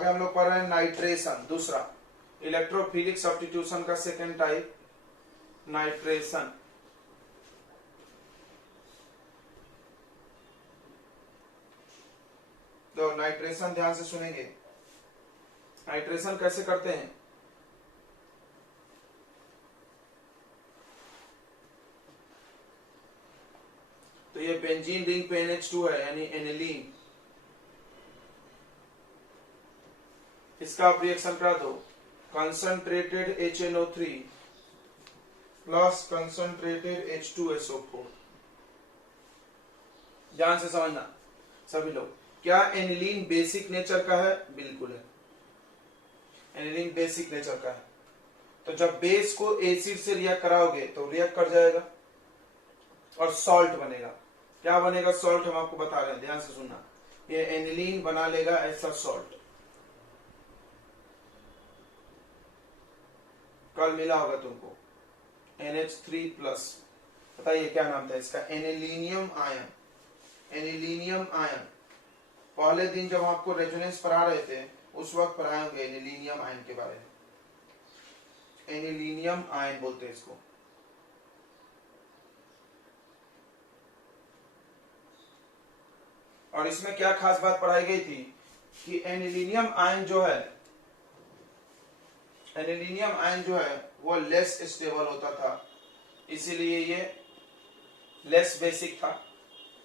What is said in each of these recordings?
आगे हम लोग पढ़ रहे हैं नाइट्रेशन, दूसरा इलेक्ट्रोफिलिक सब्स्टिट्यूशन का सेकेंड टाइप नाइट्रेशन। तो नाइट्रेशन ध्यान से सुनेंगे, नाइट्रेशन कैसे करते हैं। तो ये बेंजीन रिंग पे NH2 है यानी एनिलीन, इसका आप रिएक्शन करा दो concentrated HNO3 plus concentrated H2SO4। ध्यान से समझना सभी लोग, क्या एनिलीन बेसिक नेचर का है? बिल्कुल है, एनिलीन बेसिक नेचर का है। तो जब बेस को एसिड से रिएक्ट कराओगे तो रिएक्ट कर जाएगा और सॉल्ट बनेगा। क्या बनेगा? सॉल्ट। हम आपको बता रहे हैं, ध्यान से सुनना, ये एनिलीन बना लेगा ऐसा सॉल्ट। कल मिला होगा तुमको NH3 प्लस, बताइए क्या नाम था इसका? Anilinium ion. एनिलीनियम आयन पहले दिन जब आपको रेजोनेंस पढ़ा रहे थे उस वक्त पढ़ाए होंगे एनिलीनियम आयन के बारे में। एनिलीनियम आयन बोलते हैं इसको। और इसमें क्या खास बात पढ़ाई गई थी कि एनिलीनियम आयन जो है, एनिलीनियम आयन जो है वो लेस स्टेबल होता था, इसीलिए ये लेस बेसिक था।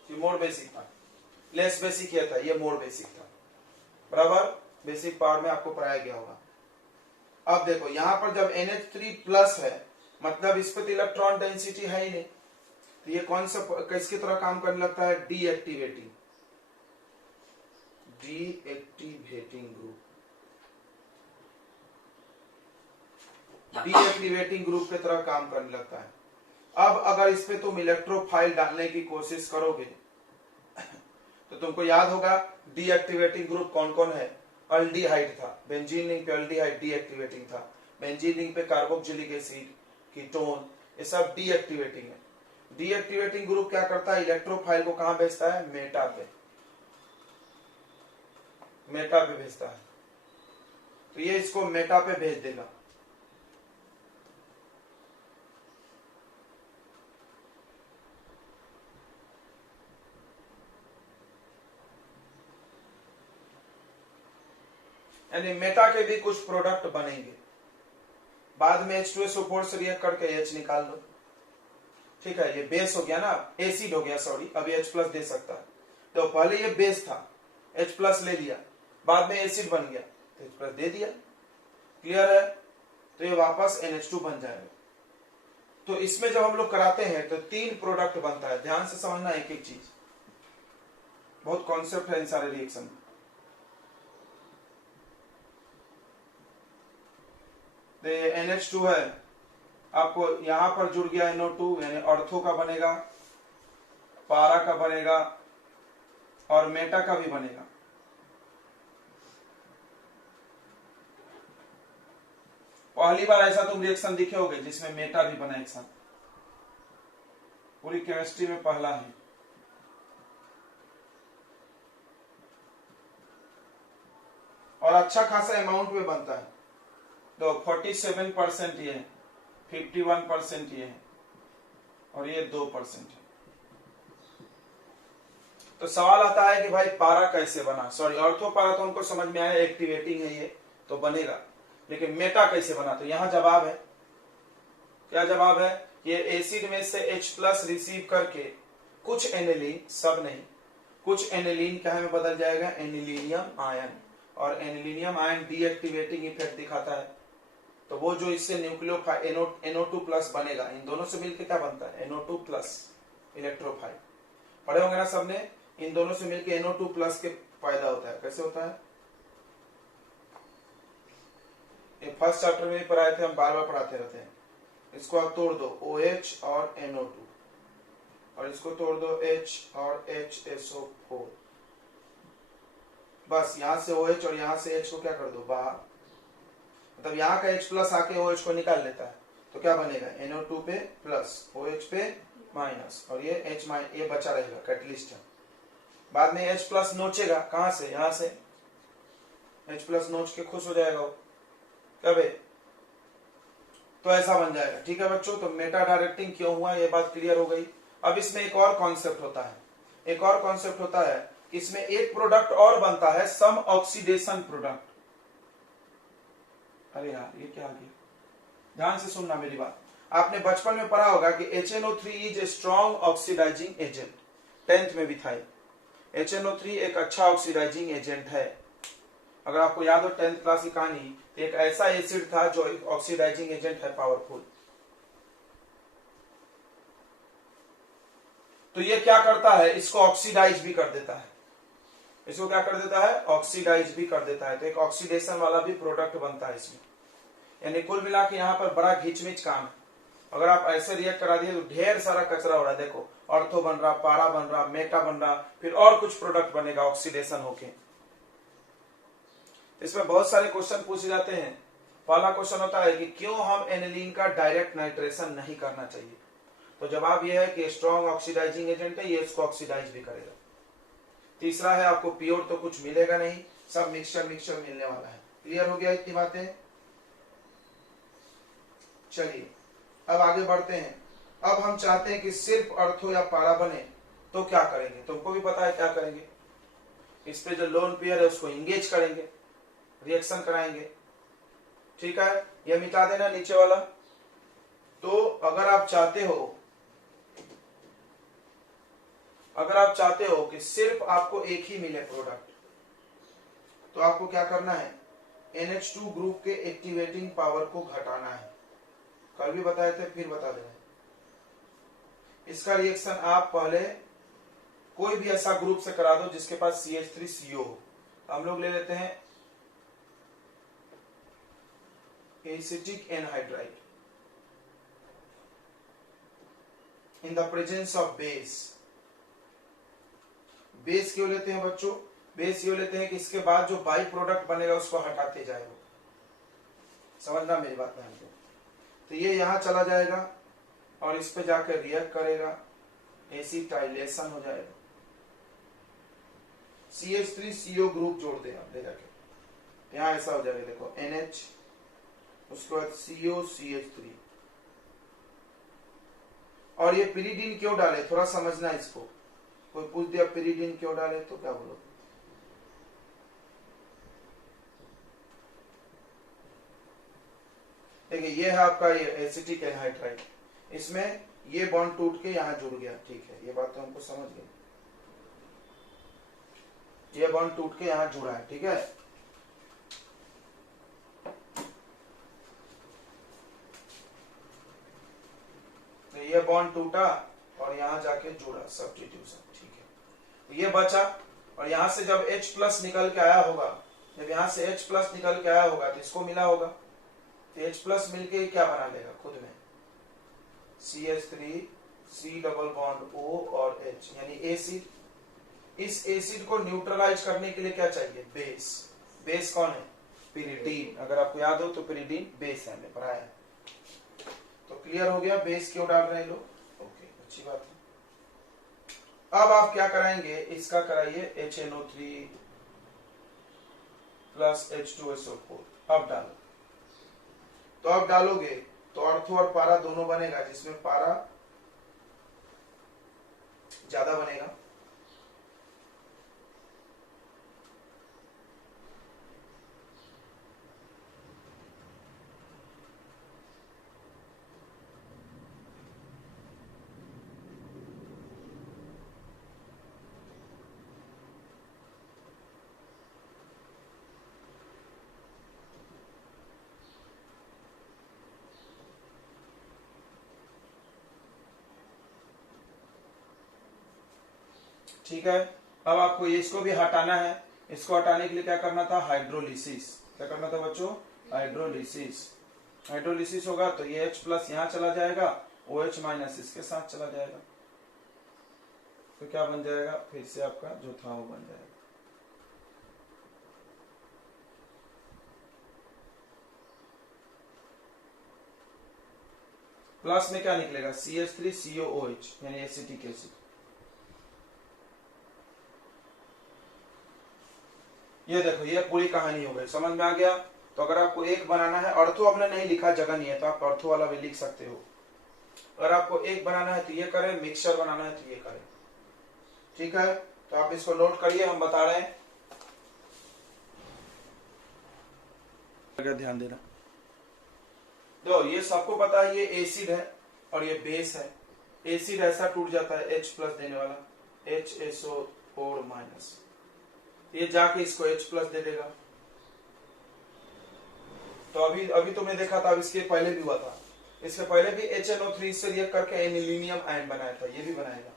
ये मोर बेसिक था, लेस बेसिक किया था, ये मोर बेसिक था। बराबर, बेसिक पार्ट में आपको पढ़ाया गया होगा। अब देखो यहां पर जब NH3 प्लस है मतलब इस पर इलेक्ट्रॉन डेंसिटी है ही नहीं, तो ये कौन सा किसकी तरह काम करने लगता है? Deactivating, deactivating group, deactivating group की तरह काम करने लगता है। अब अगर इस पे तुम इलेक्ट्रोफाइल डालने की कोशिश करोगे तो तुमको याद होगा डीएक्टिवेटिंग ग्रुप कौन कौन है? अल्डिहाइड था, बेंजीन रिंग पे अल्डिहाइड डीएक्टिवेटिंग था, बेंजीन रिंग पे कार्बोक्सिलिक एसिड, कीटोन, ये सब डीएक्टिवेटिंग है। डीएक्टिवेटिंग ग्रुप क्या करता है? इलेक्ट्रोफाइल को कहां भेजता है? मेटा पे, मेटा पे भेजता है। तो ये इसको मेटा पे भेज देगा। यानी मेटा के भी कुछ प्रोडक्ट बनेंगे, बाद में H2SO4 से रिएक्ट करके H निकाल दो। ठीक है, ये बेस हो गया ना, एसिड हो गया सॉरी, अभी H प्लस दे सकता है। तो पहले ये बेस था, H प्लस ले लिया, बाद में एसिड बन गया तो H प्लस दे दिया। क्लियर है? तो ये वापस NH2 बन जाएगा। तो इसमें जब हम लोग कराते हैं तो 3 प्रोडक्ट बनता है। ध्यान से समझना एक एक चीज, बहुत कॉन्सेप्ट है इन सारे रिएक्शन में। NH2 है, आपको यहां पर जुड़ गया NO2 यानी ऑर्थो का बनेगा, पारा का बनेगा और मेटा का भी बनेगा। पहली बार ऐसा तुम रिएक्शन दिखे होगे जिसमें मेटा भी बना एक साथ, पूरी केमिस्ट्री में पहला है। और अच्छा खासा अमाउंट में बनता है। तो 47% ये है, 51% ये है और ये 2% है। तो सवाल आता है कि भाई पारा कैसे बना? सॉरी, ऑर्थो पारा तो हमको समझ में आया, एक्टिवेटिंग है ये तो बनेगा, लेकिन मेटा कैसे बना? तो यहां जवाब है, क्या जवाब है? ये एसिड में से H प्लस रिसीव करके कुछ एनिलीन, सब नहीं, कुछ एनिलीन क्या में बदल जाएगा? Anilinium ion. और एनिलीनियम आयन डीएक्टिवेटिंग इफेक्ट दिखाता है। तो वो जो इससे न्यूक्लियोफाइल NO2 प्लस बनेगा, इन दोनों से मिलकर क्या बनता है? NO2 plus electrophile. पढ़े होंगे ना सबने, इन दोनों से मिलकर NO2 प्लस के फायदा होता है। कैसे होता है? ये फर्स्ट चैप्टर में भी पढ़ाए थे, हम बार बार पढ़ाते रहते हैं। इसको आप तोड़ दो, OH और NO2, और इसको तोड़ दो H और HSO4। बस यहां से OH और यहां से H को क्या कर दो? बाहर। मतलब यहाँ का H प्लस आके OH को निकाल लेता है, तो क्या बनेगा? NO2 पे प्लस, OH पे माइनस, और ये H माइनस, ये बचा रहेगा, कैटलिस्ट है। बाद में H प्लस नोचेगा कहां से? यहां से। H+ नोच के खुश हो जाएगा वो, क्या भाई? तो ऐसा बन जाएगा। ठीक है बच्चों, तो मेटा डायरेक्टिंग क्यों हुआ ये बात क्लियर हो गई। अब इसमें एक और कॉन्सेप्ट होता है, एक और कॉन्सेप्ट होता है कि इसमें एक प्रोडक्ट और बनता है, सम ऑक्सीडेशन प्रोडक्ट। अरे यार ये क्या आ गया, ध्यान से सुनना मेरी बात। आपने बचपन में पढ़ा होगा कि HNO3 is a strong oxidising agent, 10th में भी था। HNO3 एक अच्छा ऑक्सीडाइजिंग एजेंट है। अगर आपको याद हो 10th क्लास की कहानी, तो एक ऐसा एसिड था जो एक ऑक्सीडाइजिंग एजेंट है, पावरफुल। तो ये क्या करता है, इसको ऑक्सीडाइज भी कर देता है, इसको क्या कर देता है, ऑक्सीडाइज भी कर देता है। तो एक ऑक्सीडेशन वाला भी प्रोडक्ट बनता है इसमें। यानी कुल मिला के यहाँ पर बड़ा घिचमिच काम है। अगर आप ऐसे रिएक्ट करा दिए तो ढेर सारा कचरा हो रहा है। देखो ऑर्थो बन रहा, पारा बन रहा, मेटा बन रहा, फिर और कुछ प्रोडक्ट बनेगा ऑक्सीडेशन होके। इसमें बहुत सारे क्वेश्चन पूछे जाते हैं। पहला क्वेश्चन होता है कि क्यों हम एनिलीन का डायरेक्ट नाइट्रेशन नहीं करना चाहिए। तो जवाब यह है कि स्ट्रॉन्ग ऑक्सीडाइजिंग एजेंट है, ये इसको ऑक्सीडाइज भी करेगा। तीसरा है आपको प्योर तो कुछ मिलेगा नहीं, सब मिक्सचर मिलने वाला है। क्लियर हो गया इतनी बातें? चलिए अब आगे बढ़ते हैं। अब हम चाहते हैं कि सिर्फ अर्थो या पारा बने, तो क्या करेंगे? तुमको भी पता है क्या करेंगे। इस पे जो लोन पेयर है उसको इंगेज करेंगे, रिएक्शन कराएंगे। ठीक है, ये मिटा देना नीचे वाला। तो अगर आप चाहते हो कि सिर्फ आपको एक ही मिले प्रोडक्ट, तो आपको क्या करना है, NH2 ग्रुप के एक्टिवेटिंग पावर को घटाना है। कल भी बताए थे, फिर बता देना। इसका रिएक्शन आप पहले कोई भी ऐसा ग्रुप से करा दो जिसके पास CH3CO हो। हम लोग ले लेते हैं acetic anhydride in the presence of base. Base क्यों लेते हैं बच्चों? बेस क्यों लेते हैं कि इसके बाद जो बाई प्रोडक्ट बनेगा उसको हटाते जाएगा। समझना मेरी बात ध्यान दो। तो ये यहां चला जाएगा और इस पे जाकर रिएक्ट करेगा, एसिटाइलेशन हो जाएगा। CH3CO ग्रुप जोड़ दे आप ले जाके, यहां ऐसा हो जाएगा। देखो NH, उसके बाद CO CH3। और ये पिरिडीन क्यों डाले, थोड़ा समझना इसको। कोई पूछ दिया पिरिडीन क्यों डाले तो क्या बोलो? देखिए ये है आपका ये एसिटिक एनहाइड्राइड, इसमें ये बॉन्ड टूट के यहां जुड़ गया। ठीक है, ये बात तो हमको समझ गई। ये बॉन्ड टूट के यहां जुड़ा है। ठीक है, तो ये बॉन्ड टूटा और यहां जाके जुड़ा, सब्स्टिट्यूशन। ठीक है, तो ये बचा। और यहां से जब H+ निकल के आया होगा, जब यहां से H+ निकल के आया होगा तो इसको मिला होगा। तो H+ मिलके क्या बना लेगा खुद में, CH3 C double bond O और H, यानी एसिड। इस एसिड को न्यूट्रलाइज करने के लिए क्या चाहिए, बेस। बेस कौन है, पिरिडीन। अगर आपको याद हो तो पिरिडीन बेस है, हमने पढ़ा है। तो क्लियर हो गया बेस क्यों डाल रहे हैं लोग। ओके, अच्छी बात है। अब आप क्या कराएंगे, इसका कराइए HNO3 प्लस H2SO4। अब डालो, तो अब डालोगे तो अर्थो और पारा दोनों बनेगा, जिसमें पारा ज्यादा बनेगा। ठीक है, अब आपको इसको भी हटाना है। इसको हटाने के लिए क्या करना था, हाइड्रोलिसिस। क्या करना था बच्चों, हाइड्रोलिसिस। हाइड्रोलिसिस होगा तो ये H+ यहां चला जाएगा, OH- इसके साथ चला जाएगा। तो क्या बन जाएगा, फिर से आपका जो था वो बन जाएगा। प्लस में क्या निकलेगा, CH3COOH, यानी एसिटिक एसिड। ये देखो ये पूरी कहानी हो गई, समझ में आ गया। तो अगर आपको एक बनाना है, अर्थो आपने नहीं लिखा, जगह नहीं है, तो आप अर्थो वाला भी लिख सकते हो। अगर आपको एक बनाना है तो ये करें, मिक्सचर बनाना है तो ये करें, ठीक है। तो आप इसको नोट करिए, हम बता रहे हैं, ध्यान देना। तो ये सबको पता है ये एसिड है और ये बेस है। एसिड ऐसा टूट जाता है H प्लस देने वाला, HSO4 माइनस, ये जाके इसको H प्लस दे देगा। तो अभी तुमने देखा था, अब इसके पहले भी हुआ था, इसके पहले भी HNO3 से रिएक्ट करके एनिलीनियम आयन बनाया था, ये भी बनाएगा।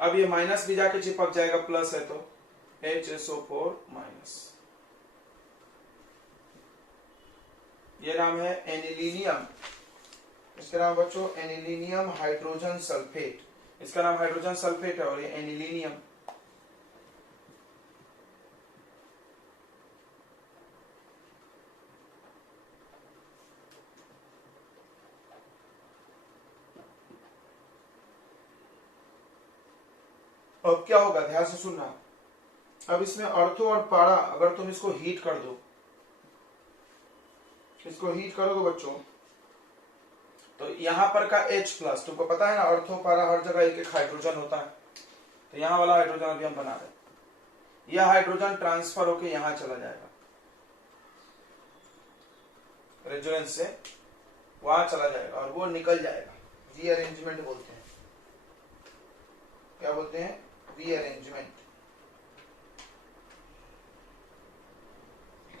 अब ये माइनस भी जाके चिपक जाएगा, प्लस है तो HSO4 माइनस, ये नाम है एनिलीनियम। इसका नाम बच्चों एनिलीनियम हाइड्रोजन सल्फेट, इसका नाम हाइड्रोजन सल्फेट है और ये एनिलीनियम। अब क्या होगा, ध्यान से सुनना। अब इसमें अर्थो और पारा, अगर तुम इसको हीट कर दो, इसको हीट करोगे बच्चों, तो यहां पर का H प्लस, तुमको पता है ना, अर्थो पारा हर जगह एक एक हाइड्रोजन होता है। तो यहां वाला हाइड्रोजन अभी हम बना रहे, यह हाइड्रोजन ट्रांसफर होके यहां चला जाएगा, रेजोनेंस से वहां चला जाएगा और वो निकल जाएगा। रीअरेंजमेंट बोलते हैं, क्या बोलते हैं, रीअरेंजमेंट।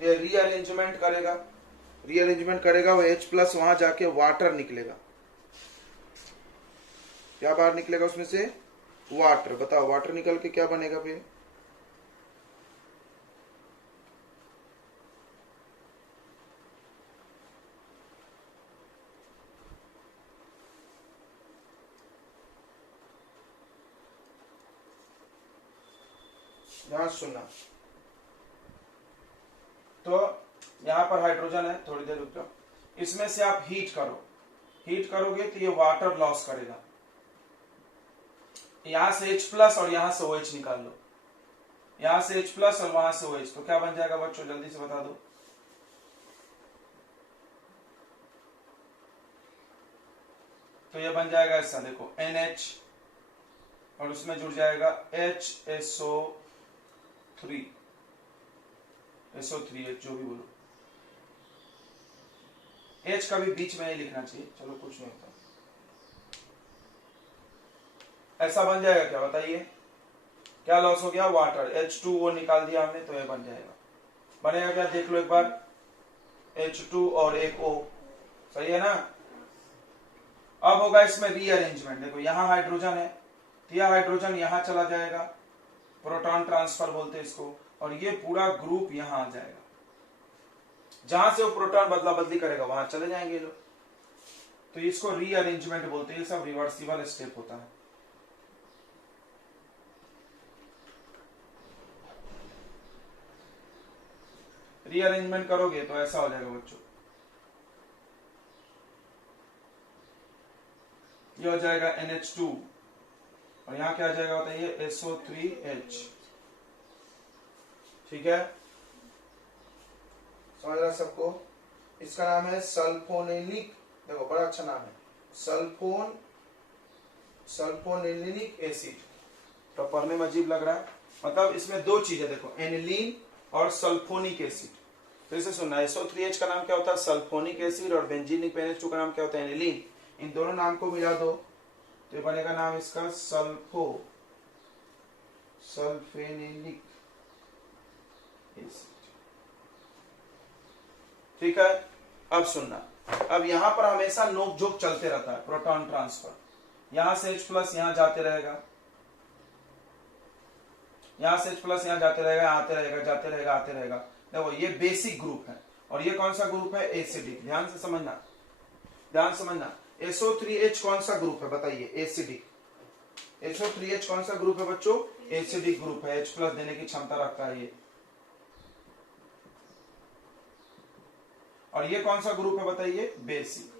ये रीअरेंजमेंट करेगा, रीअरेंजमेंट करेगा, वो H प्लस वहां जाके वाटर निकलेगा। क्या बाहर निकलेगा उसमें से, वाटर। बताओ वाटर निकल के क्या बनेगा फिर, ध्यान सुनना। तो यहां पर हाइड्रोजन है, थोड़ी देर रुक जाओ, इसमें से आप हीट करो, हीट करोगे तो ये वाटर लॉस करेगा, यहां से H प्लस और यहां से OH निकाल लो, यहां से H प्लस और वहां से OH, तो क्या बन जाएगा बच्चों, जल्दी से बता दो। तो ये बन जाएगा ऐसा, देखो NH और उसमें जुड़ जाएगा HSO3, SO3H, जो भी बोलो, H कभी बीच में नहीं लिखना चाहिए, चलो कुछ नहीं होता। ऐसा बन जाएगा क्या, बताइए, क्या लॉस हो गया, वाटर, H2O निकाल दिया हमने, तो ये बन जाएगा। बनेगा क्या, देख लो एक बार, H2 और एक O, सही है ना। अब होगा इसमें रीअरेंजमेंट, देखो यहां हाइड्रोजन है, यह हाइड्रोजन यहां चला जाएगा, प्रोटॉन ट्रांसफर बोलते हैं इसको, और ये पूरा ग्रुप यहां आ जाएगा, जहां से वो प्रोटॉन बदला बदली करेगा वहां चले जाएंगे लोग, तो इसको रीअरेंजमेंट बोलते हैं। ये सब रिवर्सिबल स्टेप होता है। रीअरेंजमेंट करोगे तो ऐसा हो जाएगा बच्चों, ये हो जाएगा NH2 और यहां क्या आ जाएगा बताइए, SO3H, ठीक है, समझ रहा सबको। इसका नाम है सल्फोनिलिक, देखो बड़ा अच्छा नाम है, सल्फोनिलिक एसिड। तो पढ़ने में अजीब लग रहा है, मतलब इसमें दो चीजें, देखो एनिलीन और सल्फोनिक एसिड। फिर से सुनना, SO3H का नाम क्या होता है, सल्फोनिक एसिड, और बेंजीनिक NH2 का नाम क्या होता है, एनिलीन। इन दोनों नाम को मिला दो तो ये बनेगा नाम इसका सल्फेनिलिक एसिड, ठीक है। अब सुनना, अब यहां पर हमेशा नोकझोंक चलते रहता है, प्रोटॉन ट्रांसफर, यहां से H प्लस यहां जाते रहेगा, यहां से H प्लस यहां जाते रहेगा, आते रहेगा, जाते रहेगा, आते रहेगा। देखो ये बेसिक ग्रुप है और ये कौन सा ग्रुप है, एसिडिक। ध्यान से समझना, ध्यान समझना। SO3H कौन सा ग्रुप है बताइए, एसिडिक। SO3H कौन सा ग्रुप है बच्चों, एसिडिक ग्रुप है, H प्लस देने की क्षमता रखता है ये। और ये कौन सा ग्रुप है बताइए, बेसिक।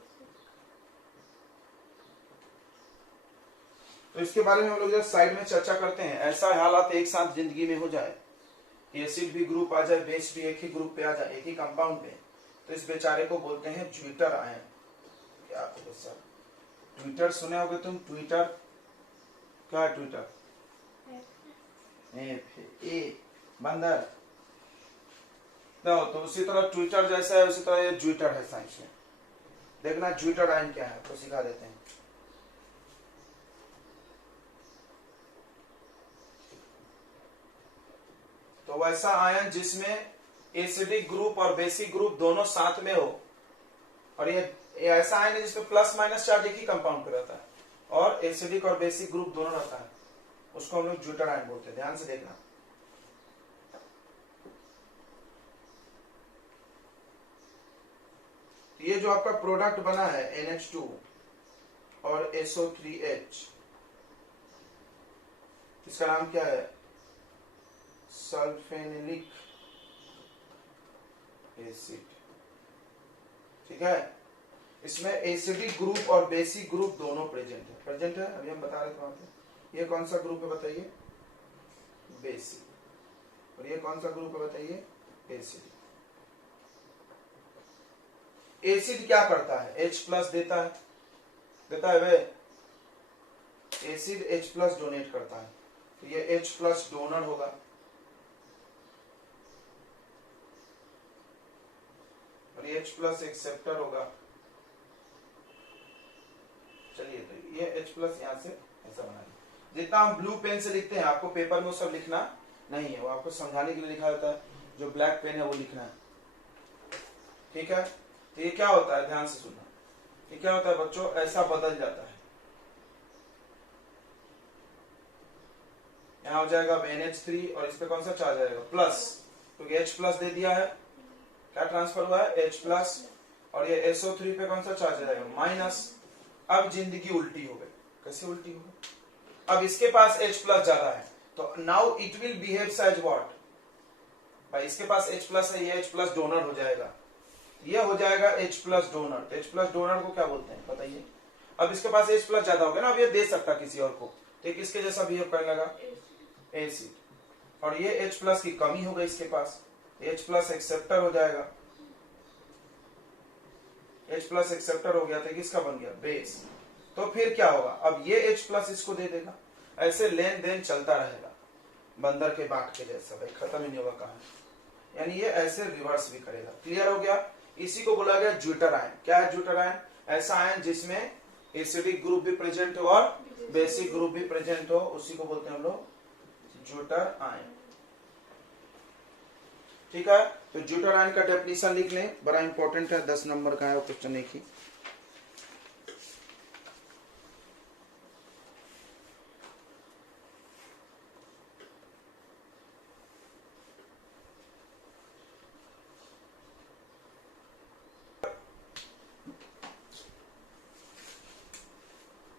तो इसके बारे में हम लोग जरा साइड में चर्चा करते हैं। ऐसा हालात एक साथ जिंदगी में हो जाए, एसिड भी ग्रुप आ जाए, बेस भी एक ही ग्रुप पे आ जाए, एक ही कंपाउंड पे, तो इस बेचारे को बोलते हैं ज्विटर आयन। क्या सर, ट्विटर सुने होगे तुम? ट्विटर क्या है? ट्विटर ए बंदर, तो उसी तरह ट्विटर जैसा है, उसी तरह ये ज्विटर है साइंस में। देखना ज्विटर आयन क्या है, तो सिखा देते हैं। तो वैसा आयन जिसमें एसिडिक ग्रुप और बेसिक ग्रुप दोनों साथ में हो, और ये ऐसा आयन है जिसमें प्लस माइनस चार्ज एक ही कंपाउंड पे रहता है और एसिडिक और बेसिक ग्रुप दोनों रहता है, उसको हम लोग ज्विटर आयन बोलते हैं। ध्यान से देखना। ये जो आपका प्रोडक्ट बना है NH2 और SO3H, इसका नाम क्या है? सल्फेनिलिक एसिड। ठीक है, इसमें एसिडिक ग्रुप और बेसिक ग्रुप दोनों प्रेजेंट है। अभी हम बता रहे थे वहां पे। ये कौन सा ग्रुप है बताइए? बेसिक। और ये कौन सा ग्रुप है बताइए? एसिडिक। एसिड क्या करता है? H प्लस देता है वे। एसिड H प्लस डोनेट करता है, तो ये H प्लस डोनर होगा, और ये H प्लस एक्सेप्टर होगा। चलिए, तो ये H प्लस यहां से ऐसा बनाइए। जितना हम ब्लू पेन से लिखते हैं, आपको पेपर में वो सब लिखना नहीं है, वो आपको समझाने के लिए लिखा जाता है। जो ब्लैक पेन है वो लिखना है। ठीक है, तो ये क्या होता है, ध्यान से सुनना। ये क्या होता है बच्चों? ऐसा बदल जाता है। यहां हो जाएगा NH3 और इस पे कौन सा चार्ज आएगा? प्लस, क्योंकि H प्लस दे दिया है। क्या ट्रांसफर हुआ है? H plus. और ये SO3 पे कौन सा चार्ज आएगा? माइनस। अब जिंदगी उल्टी हो गई। कैसे उल्टी हो गई? अब इसके पास H प्लस ज्यादा है, तो now it will behave as what? भाई इसके पास H प्लस है, ये H प्लस डोनर हो जाएगा, ये हो जाएगा H plus donor. H plus donor को क्या बोलते हैं बताइए? अब इसके पास H प्लस ज्यादा हो गया ना, अब ये दे सकता किसी और को, तो किसके जैसा बिहेव करने लगा? एसिड। और ये H प्लस की कमी हो गई इसके पास, H प्लस एक्सेप्टर हो जाएगा। H प्लस एक्सेप्टर हो गया तो किसका बन गया? बेस। तो फिर क्या होगा? अब ये H प्लस इसको दे देगा, ऐसे लेन देन चलता रहेगा, बंदर के बाट के जैसा, भाई खत्म ही नहीं होगा कहानी। यानी ये ऐसे रिवर्स भी करेगा। क्लियर हो गया? इसी को बोला गया ज्विटर आयन। क्या है ज्विटर आयन? ऐसा आयन जिसमें एसिडिक ग्रुप भी प्रेजेंट हो और बेसिक ग्रुप भी प्रेजेंट हो, उसी को बोलते हैं हम लोग ज्विटर आयन। ठीक है, तो ज्विटर आयन का डेफिनेशन लिख लें, बड़ा इंपॉर्टेंट है, 10 नंबर का है वो क्वेश्चन एक ही।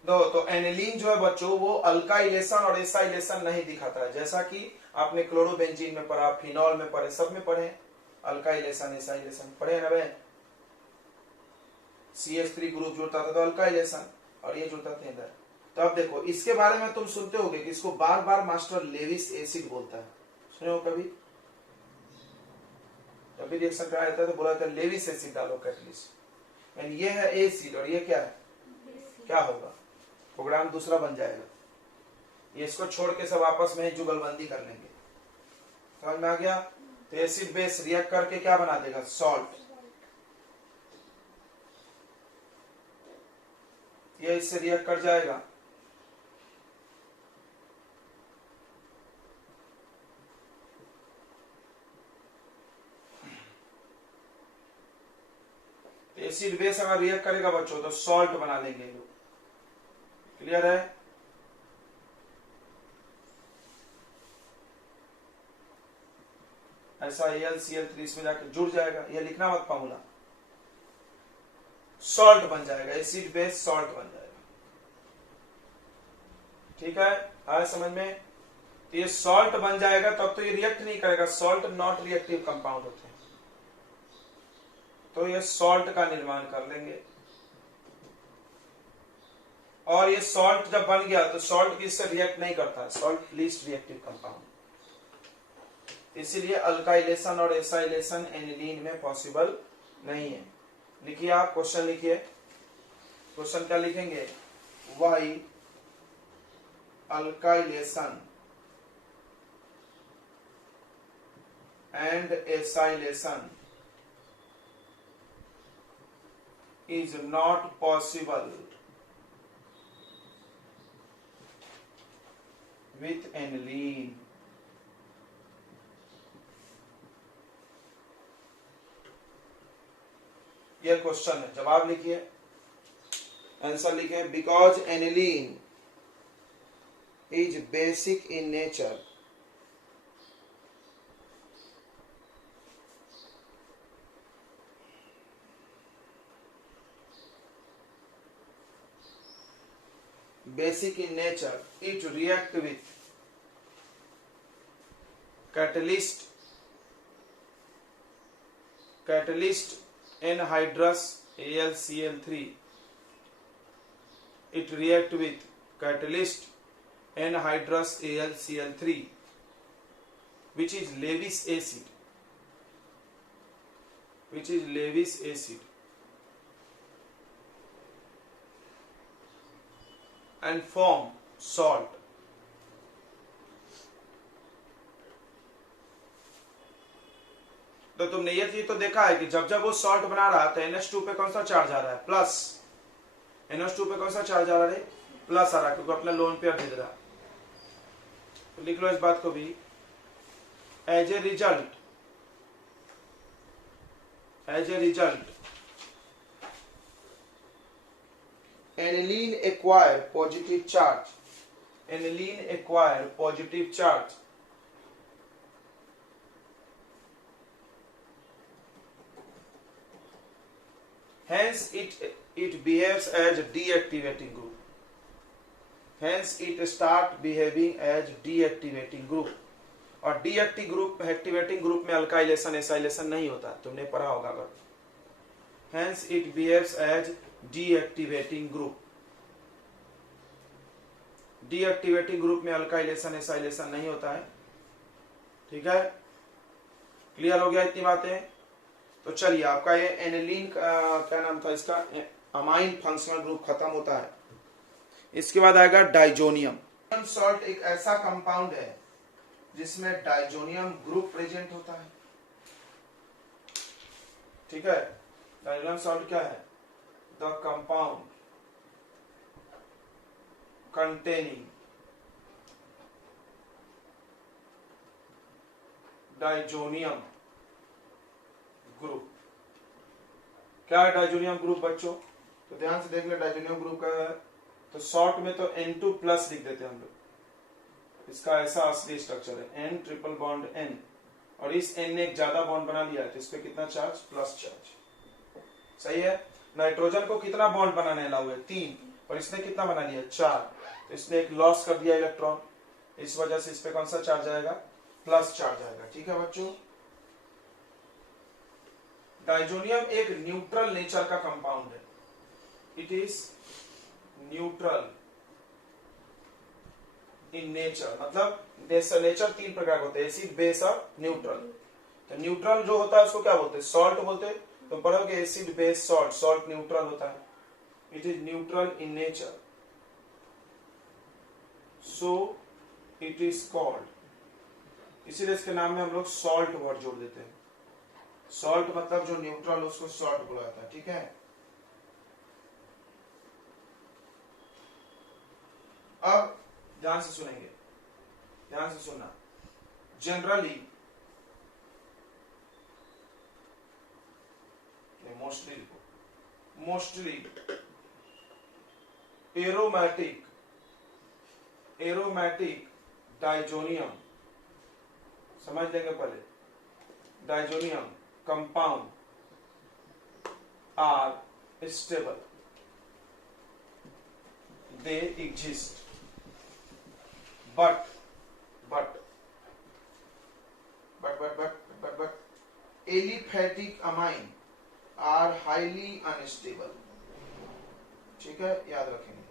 तो एनिलीन जो है बच्चों, वो अल्काइलेशन और एसाइलेशन नहीं दिखाता है, जैसा कि आपने क्लोरोबेंजीन में पढ़ा, फिनॉल में पढ़े, सब में पढ़े अल्काइलेशन एसाइलेशन पढ़े ना बहन। CH3 ग्रुप जुड़ता था तो अल्काइलेशन, और ये जुड़ता था इधर। तो अब देखो, इसके बारे में तुम सुनते होगे कि इसको बार बार मास्टर लेविस एसिड बोलता है, सुने हो कभी? कभी रिएक्शन कराया जाता है तो बोला जाता है लेविस एसिड डालो कैटलिस्ट। यानी ये है एसिड और ये क्या है? क्या होगा? प्रोग्राम दूसरा बन जाएगा। ये इसको छोड़ के सब आपस में जुगलबंदी कर लेंगे। समझ में आ गया? तो एसिड बेस रिएक्ट करके क्या बना देगा? सॉल्ट। ये इससे रिएक्ट कर जाएगा, एसिड बेस अगर रिएक्ट करेगा बच्चों तो सॉल्ट बना देंगे लोग। क्लियर है? ऐसा AlCl3 इसमें जाकर जुड़ जाएगा, ये लिखना मत फॉर्मूला, सॉल्ट बन जाएगा, एसिड बेस सॉल्ट बन जाएगा। ठीक है, आया समझ में? तो ये सॉल्ट बन जाएगा, तब तो ये रिएक्ट नहीं करेगा, सॉल्ट नॉट रिएक्टिव कंपाउंड होते हैं, तो ये सॉल्ट का निर्माण कर लेंगे। और ये सॉल्ट जब बन गया तो सॉल्ट किससे रिएक्ट नहीं करता, सॉल्ट लीस्ट रिएक्टिव कंपाउंड, इसीलिए अल्काइलेशन और एसाइलेशन एनिलीन में पॉसिबल नहीं है। लिखिए आप, क्वेश्चन लिखिए। क्वेश्चन क्या लिखेंगे, why alkylation and acylation is not possible with aniline। यह क्वेश्चन है, जवाब लिखिए, आंसर लिखिए। Because aniline is basic in nature basic in nature, it react with catalyst anhydrous AlCl3, it react with catalyst anhydrous AlCl3 which is Lewis acid and form salt। तो तुमने ये चीज तो देखा है कि जब जब वो सॉल्ट बना रहा है तो NH2 पे कौन सा चार्ज आ रहा है, प्लस। NH2 पे कौन सा चार्ज आ रहा है, प्लस आ रहा है, क्योंकि अपना लोन पेयर दे रहा। तो लिख लो इस बात को भी, as a result aniline acquire positive charge hence it behaves as a deactivating group, hence it start behaving as deactivating group। और एक्टिवेटिंग ग्रुप में अल्काइलेशन एसाइलेशन नहीं होता, तुमने पढ़ा होगा अगर। hence it behaves as deactivating group, deactivating group में alkylation acylation नहीं होता है। ठीक है, क्लियर हो गया इतनी बातें। तो चलिए, आपका ये एनिलीन क्या नाम था इसका, अमाइन फंक्शनल ग्रुप खत्म होता है। इसके बाद आएगा डाइजोनियम। सॉल्ट एक ऐसा कंपाउंड है जिसमें डाइजोनियम ग्रुप प्रेजेंट होता है। ठीक है, डाइजोनियम सॉल्ट क्या है, the compound containing diazonium group. क्या है डाइजोनियम ग्रुप बच्चों, तो ध्यान से देख ले डाइजोनियम ग्रुप का है। तो शॉर्ट में तो N2 प्लस लिख देते हैं हम लोग, इसका ऐसा असली स्ट्रक्चर है N ट्रिपल बॉन्ड N, और इस N ने एक ज्यादा बॉन्ड बना लिया है तो इस पे कितना चार्ज, प्लस चार्ज। सही है। नाइट्रोजन को कितना बॉन्ड बनाने अलाउ है, 3, और इसने कितना बना लिया, 4, तो इसने एक लॉस कर दिया इलेक्ट्रॉन, इस वजह से इस पे कौन सा चार्ज आएगा, प्लस चार्ज आएगा। ठीक है बच्चों, डाइजोनियम एक न्यूट्रल नेचर का कंपाउंड है, it is neutral in nature, मतलब नेचर 3 प्रकार के होते हैं, एसिड, बेस और न्यूट्रल। तो न्यूट्रल जो होता है उसको क्या बोलते हैं, सॉल्ट बोलते हैं। तो पढ़ोगे acid, base, salt, salt neutral होता है, it is neutral in nature, so it is called, इसीलिए इसके नाम में हम लोग सॉल्ट वर्ड जोड़ देते हैं। सॉल्ट मतलब जो न्यूट्रल उसको सॉल्ट बोला जाता है। ठीक है, अब ध्यान से सुनेंगे, ध्यान से सुनना। जनरली मोस्टली एरोमेटिक डाइजोनियम, समझ लेंगे पहले, diazonium compound are stable, they exist, but aliphatic amine are highly unstable। ठीक है, याद रखेंगे,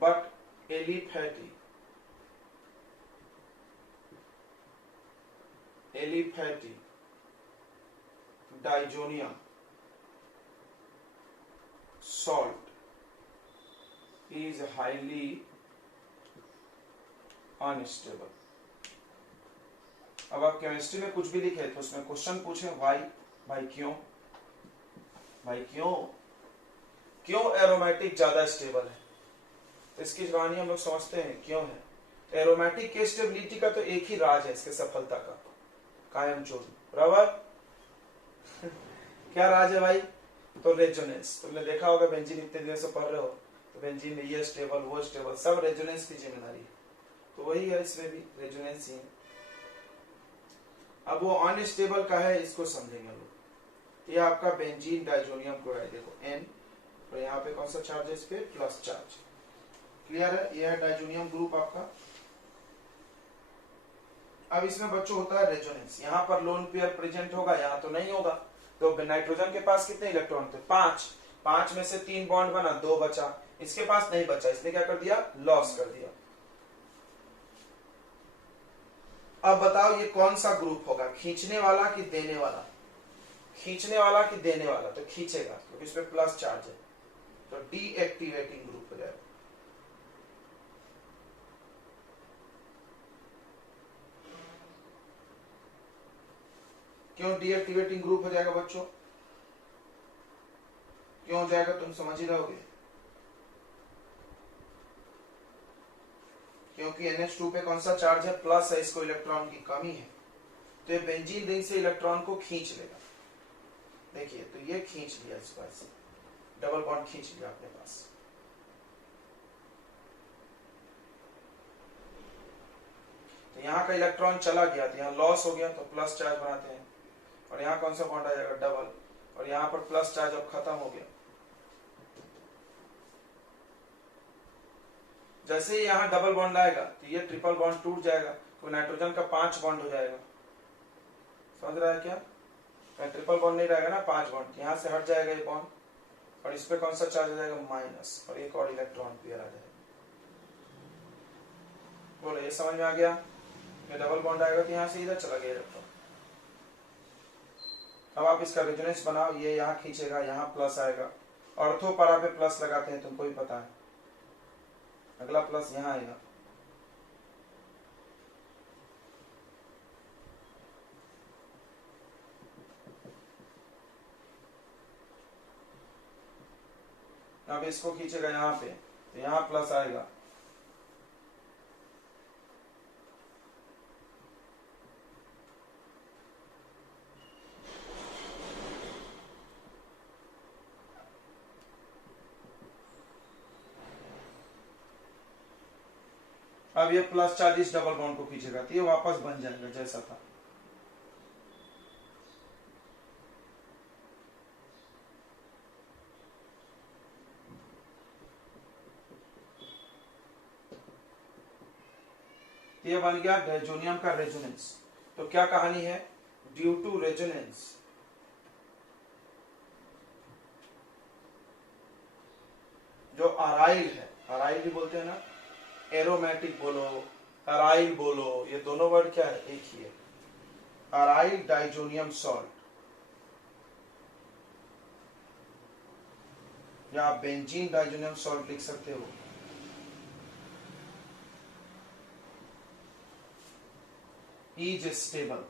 but aliphatic diazonium salt is highly unstable. अब आप केमिस्ट्री में कुछ भी लिखे तो उसमें क्वेश्चन पूछे वाई, भाई क्यों, भाई क्यों एरोमेटिक ज्यादा स्टेबल है, तो इसकी कहानी हम लोग समझते हैं क्यों है। एरोमेटिक के स्टेबिलिटी का तो एक ही राज है इसके सफलता का, कायम चोरी, बराबर। क्या राज है भाई, तो रेजोनेंस। तुमने देखा होगा बेंजीन इतने दिनों से पढ़ रहे हो, तो बेंजीन में ये स्टेबल वो स्टेबल, सब रेजोनेंस की जिम्मेदारी है, तो वही है इसमें भी रेजोनेंस ही है। अब वो अनस्टेबल का है, इसको समझेंगे लोग। ये आपका बेंजीन डाइजोनियम क्लोराइड, देखो N, और यहाँ पे कौन सा चार्ज है, इस पे प्लस चार्ज, क्लियर है। ये है डाइजोनियम ग्रुप आपका। अब इसमें बच्चों होता है रेजोनेंस, यहाँ पर लोन पेयर प्रेजेंट होगा, यहाँ तो नहीं होगा। तो नाइट्रोजन के पास कितने इलेक्ट्रॉन थे, 5, 5 में से 3 बॉन्ड बना, 2 बचा, इसके पास नहीं बचा, इसने क्या कर दिया, लॉस कर दिया। अब बताओ ये कौन सा ग्रुप होगा, खींचने वाला कि देने वाला, खींचने वाला कि देने वाला, तो खींचेगा क्योंकि इस पे प्लस चार्ज है, तो डीएक्टिवेटिंग ग्रुप हो जाएगा। क्यों डीएक्टिवेटिंग ग्रुप हो जाएगा बच्चों, क्यों हो जाएगा, तुम समझ ही रहोगे। क्योंकि NH2 पे कौन सा चार्ज है, प्लस है, इसको इलेक्ट्रॉन की कमी है, तो ये बेंजीन रिंग से इलेक्ट्रॉन को खींच लेगा। देखिए तो ये खींच लिया, इस पास से डबल बॉन्ड खींच लिया अपने पास। तो यहाँ का इलेक्ट्रॉन चला गया, तो यहाँ लॉस हो गया, तो प्लस चार्ज बनाते हैं, और यहाँ कौन सा बॉन्ड आ जाएगा, डबल, और यहाँ पर प्लस चार्ज अब खत्म हो गया। जैसे ही यहाँ डबल बॉन्ड आएगा तो ये ट्रिपल बॉन्ड टूट जाएगा, तो नाइट्रोजन का 5 बॉन्ड हो जाएगा, समझ रहा है क्या, ट्रिपल बॉन्ड नहीं रहेगा ना, 5 बॉन्ड, यहाँ से हट जाएगा ये बॉन्ड, और इस पे कौन सा चार्ज हो जाएगा, माइनस, और एक और इलेक्ट्रॉन पेयर आ जाएगा। बोलो ये समझ में आ गया, ये डबल बॉन्ड आएगा तो यहाँ से इधर चला गया इलेक्ट्रॉन। अब आप इसका रेजोनेंस बनाओ, ये यहाँ खींचेगा, यहाँ प्लस आएगा, ऑर्थो पारा पे प्लस लगाते हैं, तुमको ही पता है, अगला प्लस यहाँ आएगा, अब इसको खींचेगा यहाँ पे, तो यहाँ प्लस आएगा, अब ये प्लस चार्ज इस डबल बॉन्ड को खींचेगा, तो ये वापस बन जाएगा जैसा था। ये बन गया डायजोनियम का रेजोनेंस। तो क्या कहानी है, ड्यू टू रेजोनेंस जो अराइल है, अराइल भी बोलते हैं ना, एरोमेटिक बोलो, अराइल बोलो, ये दोनों वर्ड क्या है, एक ही है, अराइल डाइजोनियम सॉल्ट, या आप बेंजीन डाइजोनियम सॉल्ट लिख सकते हो, इज स्टेबल,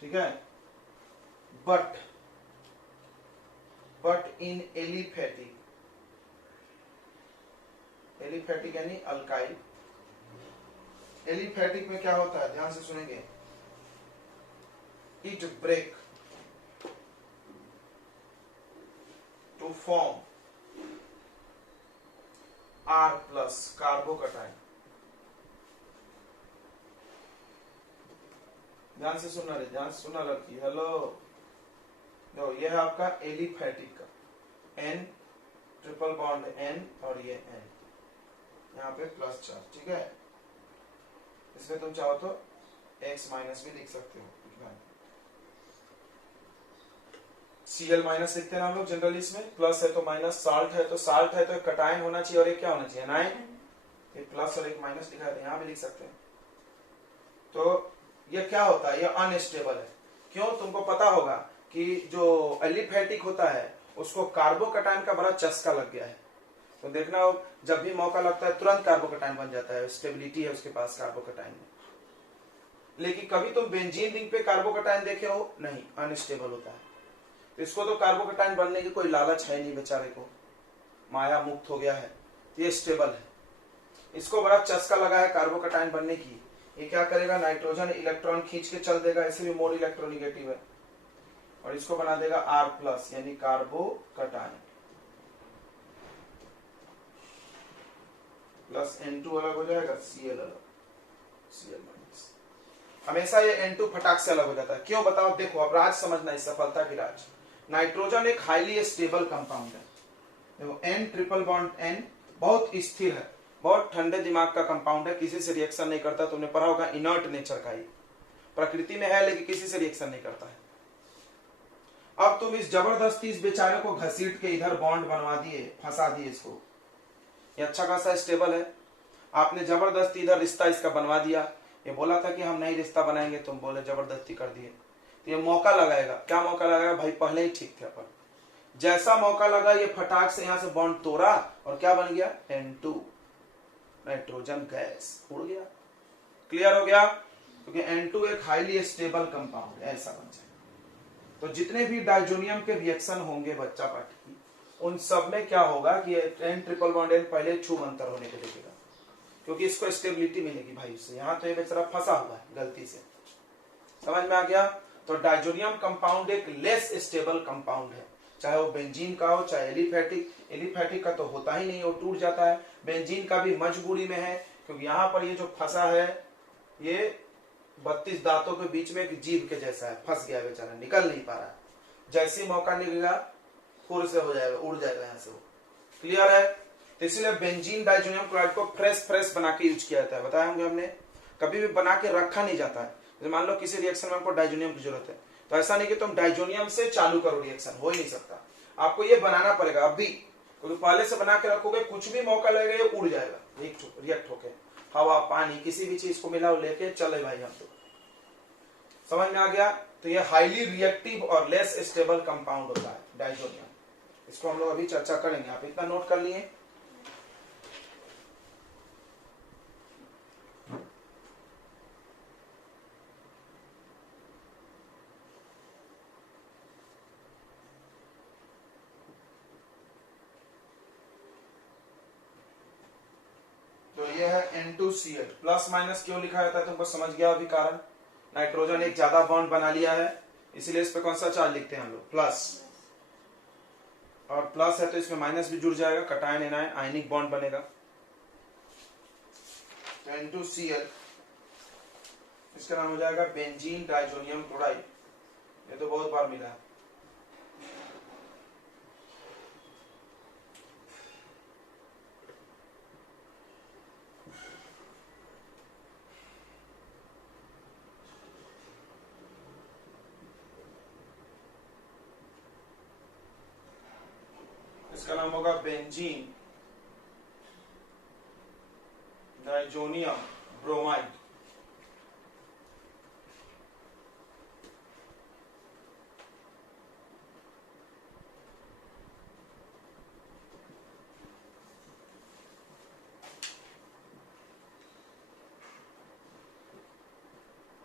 ठीक है, बट इन एलिफेटिक, एलिफेटिक यानी अल्काइल, एलिफेटिक में क्या होता है, ध्यान से सुनेंगे, it break to form R plus carbocation, ध्यान से सुनना रे, ध्यान से सुनना लड़की, हेलो, तो ये है आपका एलिफेटिक का, N ट्रिपल बॉन्ड N, और ये N, यहाँ पे प्लस चार्ज, ठीक है। इसमें तुम चाहो तो X माइनस भी लिख सकते हो, Cl माइनस लिखते हैं हम लोग जनरली, इसमें प्लस है तो माइनस, साल्ट है तो एक कटायन होना चाहिए और एक क्या होना चाहिए, एनायन। एक प्लस और एक माइनस लिखा है, यहाँ भी लिख सकते हैं। तो ये क्या होता है, ये अनस्टेबल है। क्यों, तुमको पता होगा कि जो एलिफेटिक होता है उसको कार्बोकटायन का बड़ा चस्का लग गया है। तो देखना हो, जब भी मौका लगता है तुरंत कार्बोकटायन बन जाता है, स्टेबिलिटी है उसके पास कार्बोकटायन में। लेकिन कभी तुम बेंजीन रिंग पे कार्बोकटायन देखे हो, नहीं, अनस्टेबल होता है। तो इसको तो कार्बोकटायन बनने की कोई लालच है नहीं, बेचारे को माया मुक्त हो गया है, ये स्टेबल है। इसको बड़ा चस्का लगा है कार्बोकटायन बनने की। ये क्या करेगा, नाइट्रोजन इलेक्ट्रॉन खींच के चल देगा, इसे भी मोर इलेक्ट्रोनिगेटिव है, और इसको बना देगा R प्लस यानी कार्बोकटायन, प्लस N2 अलग हो जाएगा, Cl अलग, Cl माइनस। हमेशा ये N2 फटाक से अलग हो जाता है। क्यों बताओ, देखो अब राज समझना, इस सफलता की राज। नाइट्रोजन एक हाईली स्टेबल कंपाउंड है, देखो N ट्रिपल बॉन्ड N बहुत स्थिर है, बहुत ठंडे दिमाग का कंपाउंड है, किसी से रिएक्शन नहीं करता। तुमने पढ़ा होगा इनर्ट नेचर का, ही प्रकृति में है लेकिन किसी से रिएक्शन नहीं करता है। अब तुम इस जबरदस्ती इस बेचारे को घसीट के इधर बॉन्ड बनवा दिए, फंसा दिए इसको, ये अच्छा खासा स्टेबल है, आपने जबरदस्ती इधर रिश्ता इसका बनवा दिया। ये बोला था कि हम नहीं रिश्ता बनाएंगे, तुम बोले जबरदस्ती कर दिए, तो ये मौका लगाएगा। क्या मौका लगाएगा भाई, पहले ही ठीक थे अपन, जैसा मौका लगा ये फटाक से यहां से बॉन्ड तोड़ा और क्या बन गया, N2 नाइट्रोजन गैस, उड़ गया। क्लियर हो गया, क्योंकि N2 एक हाईली स्टेबल कंपाउंड है, ऐसा बन जाए। तो जितने भी डाइजोनियम के रिएक्शन होंगे बच्चा पाठी, उन सब में क्या होगा कि N ट्रिपल बॉन्ड N पहले छूमंतर होने को देखेगा, क्योंकि इसको स्टेबिलिटी मिलेगी भाई इससे। यहाँ तो ये बेचारा फंसा हुआ है गलती से, समझ में आ गया। तो डाइजोनियम कंपाउंड एक लेस स्टेबल कंपाउंड है, चाहे वो बेंजीन का हो चाहे एलिफेटिक। एलिफेटिक का तो होता ही नहीं, वो टूट जाता है। बेंजीन का भी मजबूरी में है, क्योंकि यहाँ पर ये जो फंसा है ये 32 दांतों के बीच में एक जीभ के जैसा है, फंस गया बेचारा, निकल नहीं पा रहा है। जैसे ही मौका निकलेगा फुर से हो जाएगा, उड़ जाएगा यहाँ से वो। क्लियर है, तो इसलिए बेंजीन डाइजोनियम क्लोराइड को फ्रेश बना के यूज किया जाता है, बताया होंगे हमने। कभी भी बना के रखा नहीं जाता है। मान लो किसी रिएक्शन में आपको डाइजोनियम की जरूरत है, तो ऐसा नहीं कि तुम डाइजोनियम से चालू करो रिएक्शन, हो ही नहीं सकता, आपको ये बनाना पड़ेगा अभी, क्योंकि पहले से बना के रखोगे कुछ भी मौका लगेगा ये उड़ जाएगा रिएक्ट होके, हवा पानी किसी भी चीज को मिलाओ लेके चले भाई हम तो। समझ में आ गया। तो ये हाईली रिएक्टिव और लेस स्टेबल कंपाउंड होता है डाइजोनियम, इसको हम लोग अभी चर्चा करेंगे, आप इतना नोट कर लिए। तो ये है N2Cl, प्लस माइनस क्यों लिखा जाता है तुमको समझ गया अभी कारण। नाइट्रोजन एक ज्यादा बॉन्ड बना लिया है, इसलिए इस पे कौन सा चार्ज लिखते हैं हम लोग, प्लस, और प्लस है तो इसमें माइनस भी जुड़ जाएगा, कटायन एनायन आयनिक बॉन्ड बनेगा। तो N2Cl इसका नाम हो जाएगा बेंजीन डाइजोनियम क्लोराइड, ये तो बहुत बार मिला है। इसका नाम होगा बेंजीन डाइजोनियम ब्रोमाइड।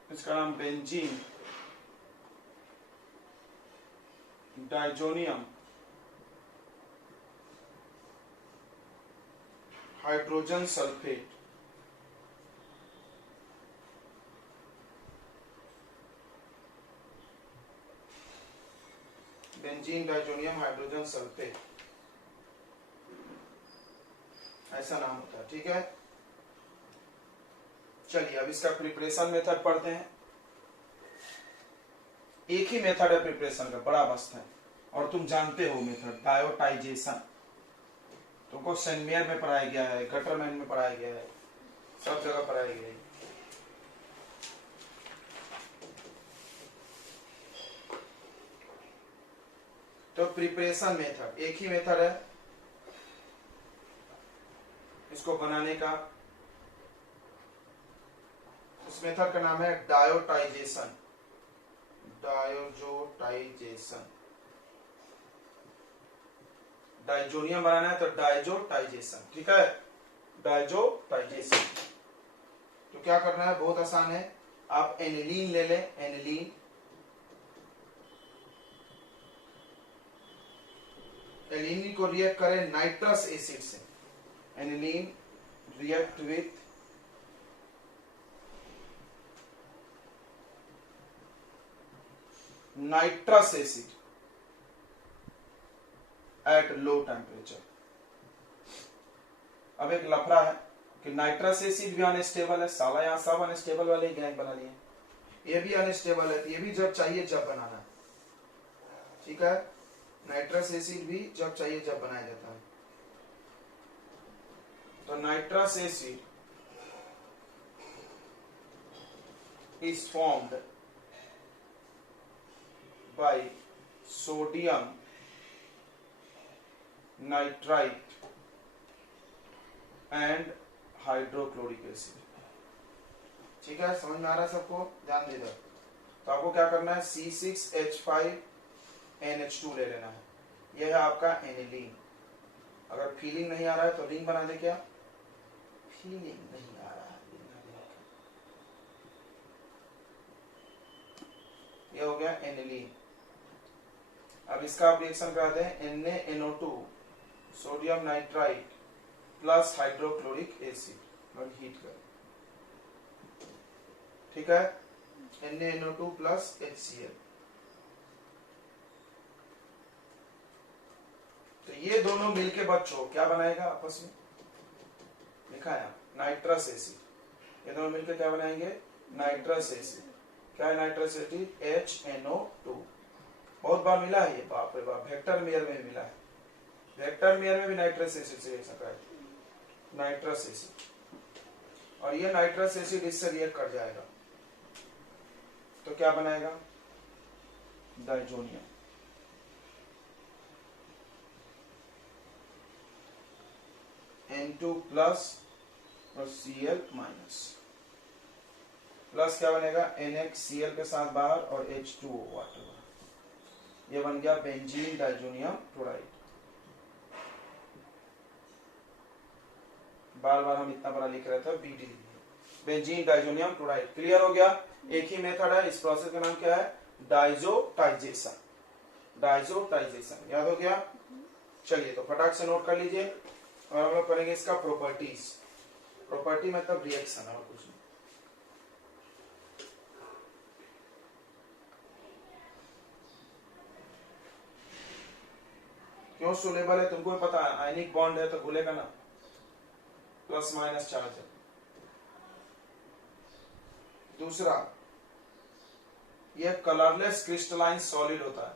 इसका नाम benzene diazonium hydrogen sulphate. Benzene diazonium hydrogen sulphate, ऐसा नाम होता है, ठीक है। चलिए अब इसका प्रिपरेशन मेथड पढ़ते हैं। एक ही मेथड है प्रिपरेशन का, बड़ा मस्त है, और तुम जानते हो मेथड, डायोटाइजेशन। तुमको सेंटमेयर में पढ़ाया गया है, गटरमैन में पढ़ाया गया है, सब जगह पढ़ाया गया है। तो प्रिपरेशन मेथड एक ही मेथड है इसको बनाने का। उस मेथड का नाम है डायोटाइजेशन। डायोजोटाइजेशन। डाइजोनियम बनाना है तो डाइजोटाइजेशन। ठीक है, डाइजोटाइजेशन। तो क्या करना है, बहुत आसान है। आप एनिलीन ले लें, एनिलीन। एनिलीन को रिएक्ट करें नाइट्रस एसिड से। Aniline react with nitrous acid at low temperature. अब एक लफड़ा है कि नाइट्रस एसिड भी अनस्टेबल है। साला यहां सब अनस्टेबल वाले गैंग बना लिए। ये भी अनस्टेबल है, ये भी जब चाहिए जब बनाना है। ठीक है, नाइट्रस एसिड भी जब चाहिए जब बनाया जाता है। तो nitrous acid is formed by sodium nitrite and hydrochloric acid. ठीक है, समझ में आ रहा है सबको? ध्यान दे दो। तो आपको क्या करना है, C6H5NH2 ले लेना है। यह है आपका एनिलीन। अगर फीलिंग नहीं आ रहा है तो रिंग बना दे। क्या फीलिंग नहीं आ रहा है, ये हो गया एनिलीन। अब इसका आप रिएक्शन कराते हैं NaNO2 sodium nitrite plus hydrochloric acid और हीट कर। ठीक है, NaNO2 प्लस HCl। तो ये दोनों मिलके बच्चों क्या बनाएगा आपस में, लिखा है नाइट्रस एसिड। ये दोनों मिलके क्या बनाएंगे, नाइट्रस एसिड। क्या है नाइट्रस एसिड, HNO2। बहुत बार मिला है ये, बाप रे बाप, वेक्टर मेयर में मिला है। वेक्टर मेयर में भी नाइट्रस एसिड से रिएक्शन कराए, नाइट्रस एसिड। और ये नाइट्रस एसिड इससे रिएक्ट कर जाएगा तो क्या बनाएगा, डाइजोनियम। N2 प्लस और Cl माइनस। प्लस क्या बनेगा, NaCl के साथ बाहर और H2O वाटर। ये बन गया बेंजीन डाइजोनियम क्लोराइड। बार बार हम इतना बड़ा लिख रहे थे, BD benzene diazonium chloride. Clear हो गया? एक ही मेथड है। इस प्रोसेस का नाम क्या है, डाइजोटाइजेशन। डाइजोटाइजेशन याद हो गया? चलिए तो फटाक से नोट कर लीजिए और हम लोग करेंगे इसका प्रॉपर्टीज। प्रॉपर्टी मतलब रिएक्शन और कुछ नहीं। क्यों सोलेबल है तुमको भी पता है, आयनिक बॉन्ड है तो घुलेगा ना, प्लस माइनस चार्ज है। दूसरा, यह कलरलेस क्रिस्टलाइन सॉलिड होता है।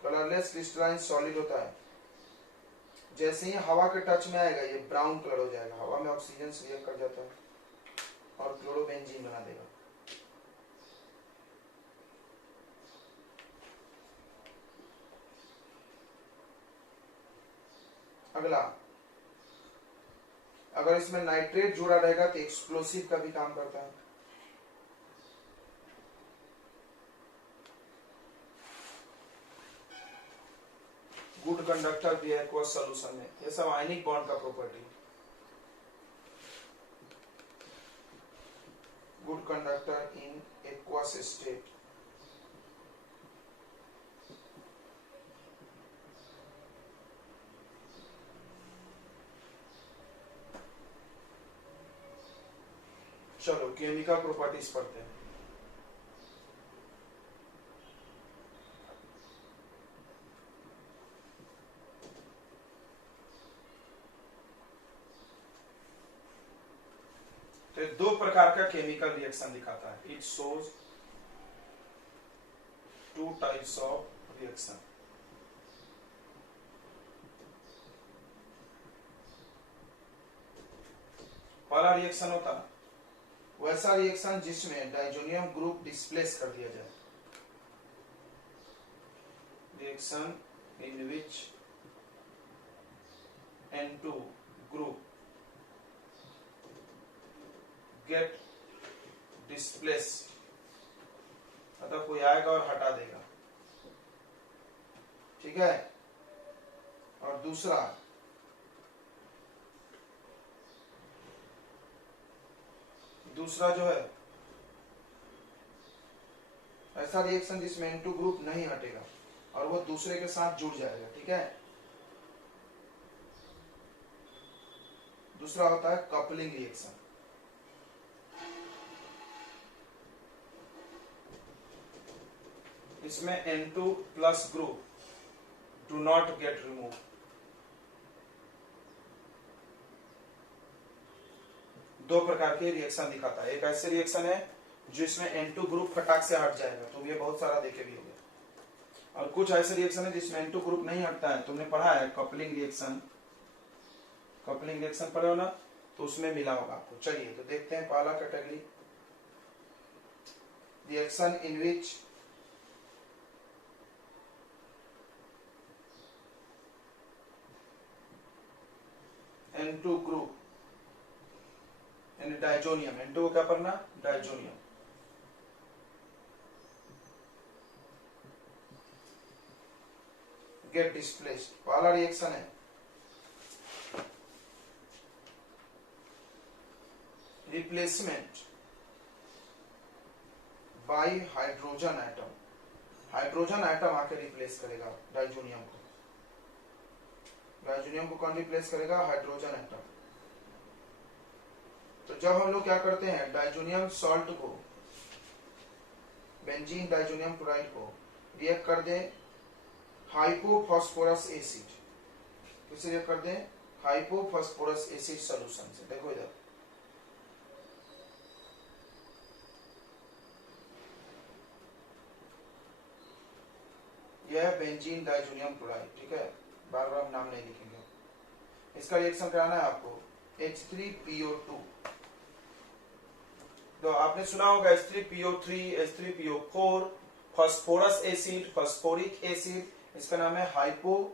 कलरलेस क्रिस्टलाइन सॉलिड होता है। जैसे ही हवा के टच में आएगा ये ब्राउन कलर हो जाएगा। हवा में ऑक्सीजन से रिएक्ट कर जाता है और क्लोरोबेंजीन बना देगा। अगला, अगर इसमें नाइट्रेट जुड़ा रहेगा तो एक्सप्लोसिव का भी काम करता है। गुड कंडक्टर भी है एक्वस सॉल्यूशन में। ये सब आयनिक बॉन्ड का property. Good conductor in aqueous state. चलो केमिकल प्रॉपर्टीज पढ़ते हैं। तो दो प्रकार का केमिकल रिएक्शन दिखाता है। It shows two types of reaction. वाला रिएक्शन होता है, वैसा रिएक्शन जिसमें डाइजोनियम ग्रुप डिस्प्लेस कर दिया जाए, reaction in which N2 group get displaced, मतलब कोई आएगा और हटा देगा, ठीक है। और दूसरा जो है ऐसा रिएक्शन जिसमें N2 ग्रुप नहीं हटेगा और वो दूसरे के साथ जुड़ जाएगा, ठीक है। दूसरा होता है कपलिंग रिएक्शन, इसमें N2 plus group do not gate remove, दो प्रकार के रिएक्शन दिखाता है। एक ऐसे रिएक्शन है जिसमें N2 ग्रुप फटाक से हट जाएगा, तुम ये बहुत सारा देखे भी होंगे, और कुछ ऐसे रिएक्शन है जिसमें N2 ग्रुप नहीं हटता है, तुमने पढ़ा है कपलिंग रिएक्शन, कपलिंग रिएक्शन पढ़े हो ना, तो उसमें मिला होगा आपको। चलिए तो देखते हैं पहला category, reaction in which N2 group यानी डाइजोनियम, N2 को क्या पढ़ना, डाइजोनियम, गेट डिस्प्लेस्ड। पहला रिएक्शन है replacement by hydrogen atom, hydrogen atom आके रिप्लेस करेगा डाइजोनियम को, डाइजोनियम को कौन रिप्लेस करेगा, हाइड्रोजन एटम। तो जब हम लोग क्या करते हैं, डाइजोनियम सॉल्ट को, बेंजीन डाइजोनियम क्लोराइड को रिएक्ट कर दें हाइपोफॉस्फोरस एसिड, किससे रिएक्ट कर दें, हाइपोफॉस्फोरस एसिड सॉल्यूशन से। देखो इधर यह है बेंजीन डाइजोनियम क्लोराइड, ठीक है, बार बार नाम नहीं लिखेंगे। इसका रिएक्शन कराना है आपको H3PO2, तो आपने सुना होगा H3PO3, H3PO4, phosphorus acid, phosphoric acid, इसका नाम है हाइपोफॉस्फोरस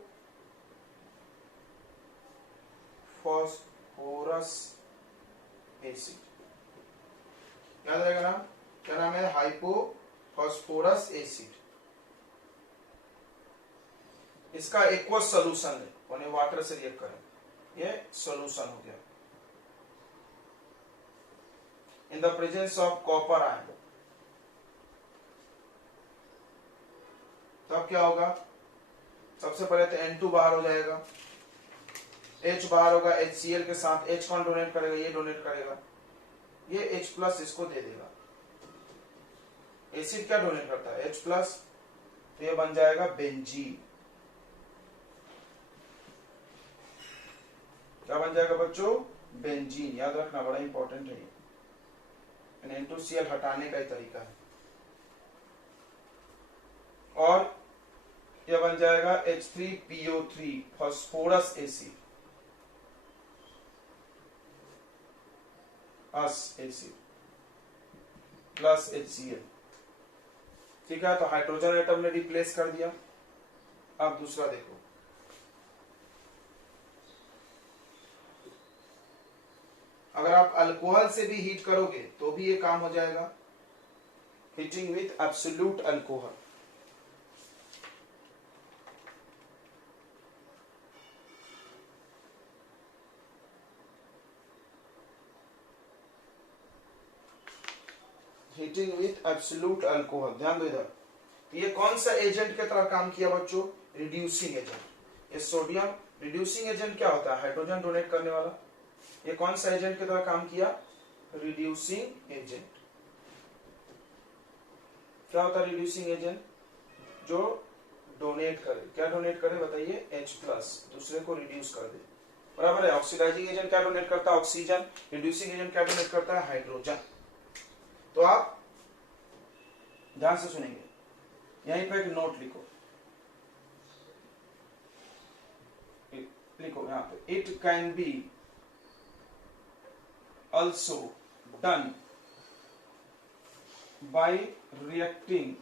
एसिड, याद रहेगा नाम, क्या नाम है, हाइपोफॉस्फोरस एसिड। इसका एक्वस सोल्यूशन है, यानी वाटर से रिएक्ट करें, ये सोल्यूशन हो गया in the presence of copper ion. तब क्या होगा, सबसे पहले तो N2 बाहर हो जाएगा, H बाहर होगा, HCl के साथ H कौन डोनेट करेगा, ये डोनेट करेगा, ये H प्लस इसको दे देगा। एसिड क्या डोनेट करता है, H प्लस, तो ये बन जाएगा बेंजीन। क्या बन जाएगा बच्चों, बेंजीन, याद रखना, बड़ा इंपॉर्टेंट है ये, N2Cl हटाने का ही तरीका है। और यह बन जाएगा H3PO3 phosphorus acid, acid plus HCl, ठीक है। तो हाइड्रोजन एटम ने रिप्लेस कर दिया। अब दूसरा देखो, अगर आप अल्कोहल से भी हीट करोगे तो भी ये काम हो जाएगा, heating with absolute alcohol. Heating with absolute alcohol, ध्यान दो इधर। तो ये कौन सा एजेंट की तरह काम किया बच्चों, रिड्यूसिंग एजेंट। ये सोडियम रिड्यूसिंग एजेंट क्या होता है, हाइड्रोजन डोनेट करने वाला। ये कौन सा एजेंट की तरह काम किया, रिड्यूसिंग एजेंट। क्या होता है रिड्यूसिंग एजेंट, जो डोनेट करे, क्या डोनेट करे बताइए, H प्लस, दूसरे को रिड्यूस कर दे, बराबर है। ऑक्सीडाइजिंग एजेंट क्या डोनेट करता है, ऑक्सीजन। रिड्यूसिंग एजेंट क्या डोनेट करता है, हाइड्रोजन। तो आप ध्यान से सुनेंगे, यहीं पे एक नोट लिखो, लिखो यहां पे, it can be also done by reacting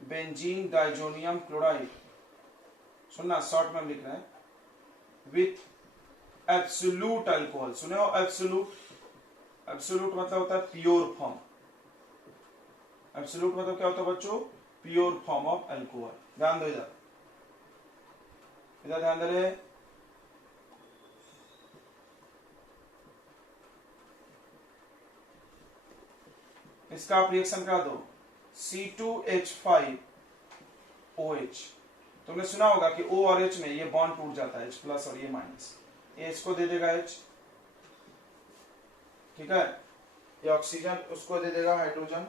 benzene diazonium chloride, सुनना शॉर्ट में लिख रहे हैं, विथ एब्सोल्यूट अल्कोहल। सुने हो एब्सोल्यूट? एब्सोल्यूट मतलब होता है प्योर फॉर्म। एब्सोल्यूट मतलब क्या होता है बच्चों? Pure form of alcohol. ध्यान दो इधर, इधर ध्यान दे रहे। इसका आप रिएक्शन करा दो, C2H5OH। तुमने सुना होगा कि O और H में ये बॉन्ड टूट जाता है, H प्लस और ये माइनस, ये इसको दे देगा H, ठीक है, ये ऑक्सीजन उसको दे देगा हाइड्रोजन,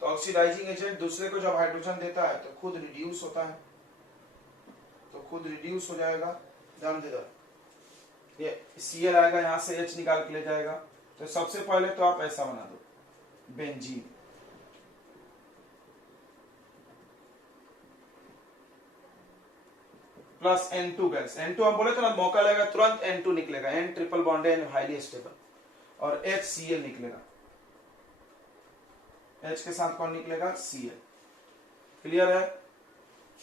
तो ऑक्सीडाइजिंग एजेंट दूसरे को जब हाइड्रोजन देता है तो खुद रिड्यूस होता है, तो खुद रिड्यूस हो जाएगा। ध्यान दे दो, ये Cl आएगा, यहां से H निकाल के ले जाएगा। तो सबसे पहले तो आप ऐसा बना दो, benzene, plus N2 gas. N2 हम बोले तो ना मौका लगेगा तुरंत N2 निकलेगा, N ट्रिपल बॉन्ड है, हाईली स्टेबल, और HCl निकलेगा। H के साथ कौन निकलेगा? Cl। क्लियर है?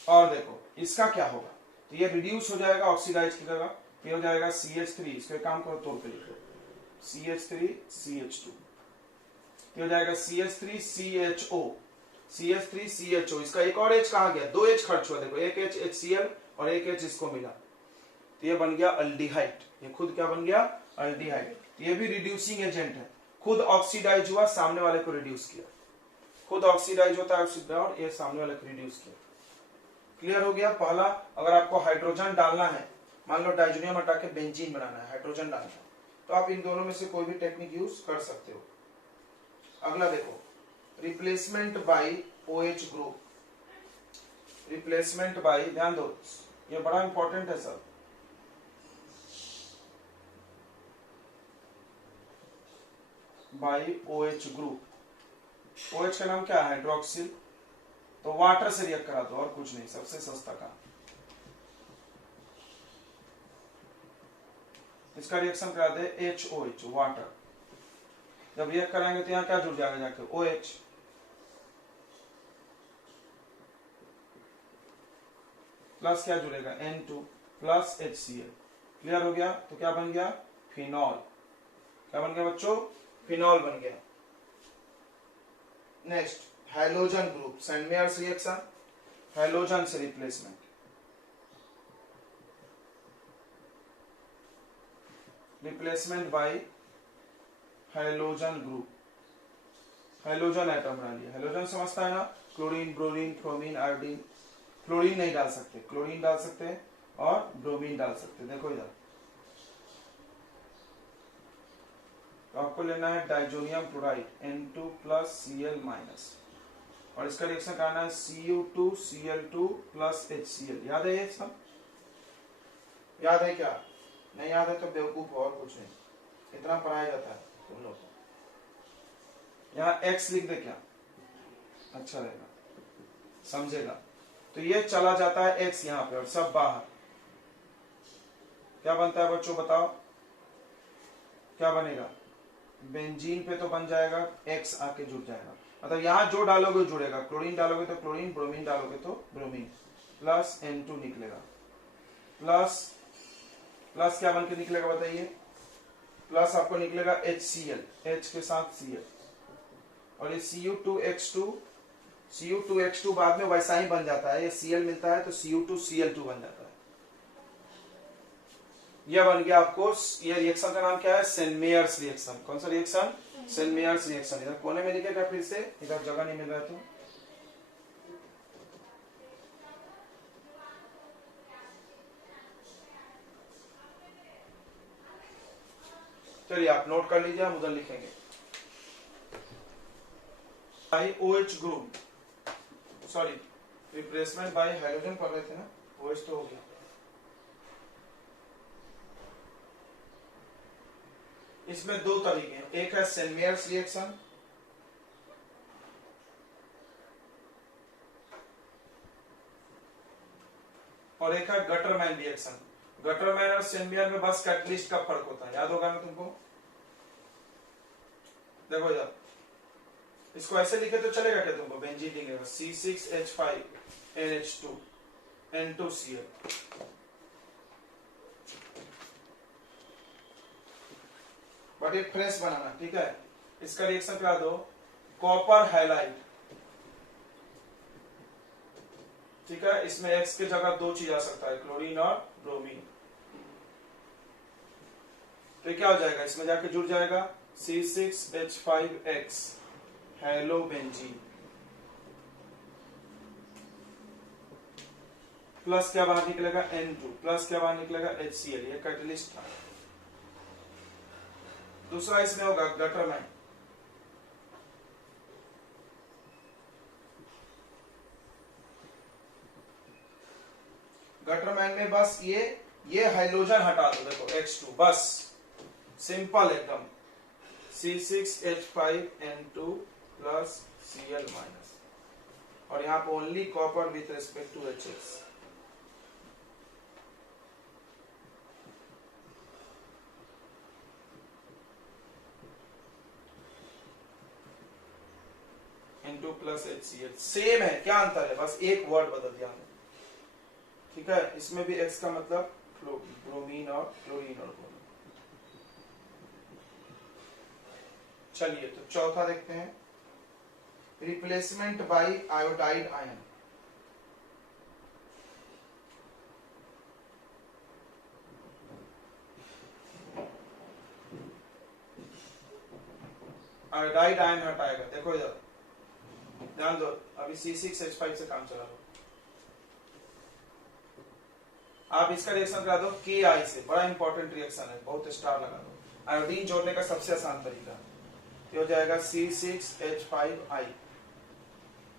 और देखो इसका क्या होगा, तो ये रिड्यूस हो जाएगा, ऑक्सीडाइज की जगह ये हो जाएगा CH3, इसके काम को तोड़ के लिखो, CH3 CH2, ये हो जाएगा CH3 CHO, CH3 CHO। इसका एक और H कहाँ गया? 2 H खर्च हुआ, देखो एक H HCl और एक H इसको मिला, तो ये बन गया अल्डिहाइड। ये खुद क्या बन गया? अल्डिहाइड। ये भी रिड्यूसिंग एजेंट है, खुद ऑक्सीडाइज हुआ, सामने वाले को रिड्यूस किया, खुद ऑक्सीडाइज होता है और ये सामने वाले को रिड्यूस किया। क्लियर हो गया? पहला, अगर आपको हाइड्रोजन डालना है, मान लो डाइजोनियम हटा के बेंजीन बनाना है, हाइड्रोजन डालना है, तो आप इन दोनों में से कोई भी टेक्निक यूज कर सकते हो। अगला देखो, replacement by OH group, replacement by, ध्यान दो ये बड़ा इंपॉर्टेंट है sir, by OH group. OH का नाम क्या है? हाइड्रोक्सिल, तो वाटर से रिएक्ट करा दो और कुछ नहीं, सबसे सस्ता काम। इसका रिएक्शन करा दे HOH, वाटर। जब रिएक्ट कराएंगे तो यहाँ क्या जुड़ जाएगा जाके? OH, प्लस क्या जुड़ेगा? N2 plus HCl। क्लियर हो गया? तो क्या बन गया? फिनॉल। क्या बन गया बच्चों? फिनॉल बन गया। Next, halogen group, Sandmeyer's reaction, halogen से replacement, replacement by halogen group. Halogen atom बना लिया, हैलोजन समझता है ना, chlorine, bromine, fluorine, iodine. Chlorine नहीं डाल सकते, क्लोरीन डाल सकते हैं और ब्रोमीन डाल सकते हैं। देखो इधर, तो आपको लेना है diazonium chloride N2 plus Cl minus, और इसका रिएक्शन करना है Cu2 Cl2 प्लस HCl। याद है ये सब? याद है क्या? नहीं याद है तो बेवकूफ हो, और कुछ नहीं, इतना पढ़ाया जाता है तुम लोग को। यहाँ X लिख दे, क्या अच्छा रहेगा, समझेगा। तो ये चला जाता है X यहाँ पे और सब बाहर, क्या बनता है बच्चों बताओ? क्या बनेगा? बेंजीन पे तो बन जाएगा, X आके जुड़ जाएगा, मतलब यहाँ जो डालोगे जुड़ेगा, क्लोरीन डालोगे तो क्लोरीन, ब्रोमीन डालोगे तो ब्रोमीन, प्लस N2 निकलेगा, प्लस प्लस क्या बन के निकलेगा बताइए? प्लस आपको निकलेगा HCl, H के साथ Cl, और ये Cu2H2 बाद में वैसा ही बन जाता है, ये Cl मिलता है तो Cu2Cl2 बन जाता है। यह बन गया आपको, ये रिएक्शन का नाम क्या है? Sandmeyer's reaction. कौन सा रिएक्शन? Saint Myers reaction. इधर कोने में लिखेगा, फिर से इधर जगह नहीं मिल रहा है तो चलिए आप नोट कर लीजिए, हम उधर लिखेंगे। By OH group, sorry replacement by hydrogen पढ़ रहे थे ना, OH तो हो गया। इसमें दो तरीके हैं, एक है सेंट मेयर्स रिएक्शन, और एक है गटरमैन रिएक्शन। गटरमैन और सेम्बियन में बस कैटलिस्ट का फर्क होता है, याद होगा ना तुमको। देखो इधर इसको ऐसे लिखे तो चलेगा क्या तुमको? बेंजीन लिखेगा C6H5NH2 N2Cl। बट एक फ्रेश बनाना, ठीक है। इसका रिएक्शन करा दो कॉपर हैलाइड, ठीक है। इसमें X की जगह दो चीज आ सकता है, क्लोरीन और ब्रोमीन। तो क्या हो जाएगा? इसमें जाके जुड़ जाएगा C6H5X हेलोबेंजीन प्लस क्या बाहर निकलेगा N2 प्लस क्या बाहर निकलेगा HCl। ये कैटलिस्ट था। दूसरा इसमें होगा गटरमैन, गटरमैन में बस ये हाइड्रोजन हटा दो, देखो X2 बस, सिंपल एकदम C6H5N2 प्लस Cl माइनस, और यहां पे only copper with respect to Hs। N2 plus HCl same है, क्या अंतर है? बस एक वर्ड बदल दिया हमने, ठीक है। इसमें भी X का मतलब ब्रोमीन और क्लोरीन और ब्रोमीन। चलिए तो चौथा देखते हैं, replacement by iodide ion. Iodide ion हटाएगा, देखो इधर ध्यान दो, अभी C6H5 से काम चला लो। आप इसका रिएक्शन करा दो Ki से, बड़ा इंपॉर्टेंट रिएक्शन है, बहुत स्टार लगा दो। आयोडीन जोड़ने का सबसे आसान तरीका ये हो जाएगा C6H5I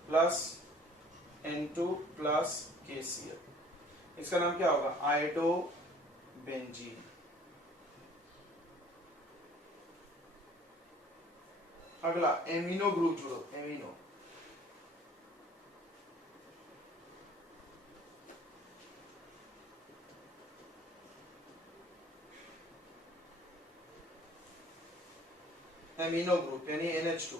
plus N2 plus KCl। इसका नाम क्या होगा? आयोडोबेंजीन। अगला एमिनो ग्रुप जोड़ो, एमिनो, एमिनो ग्रुप यानी NH2।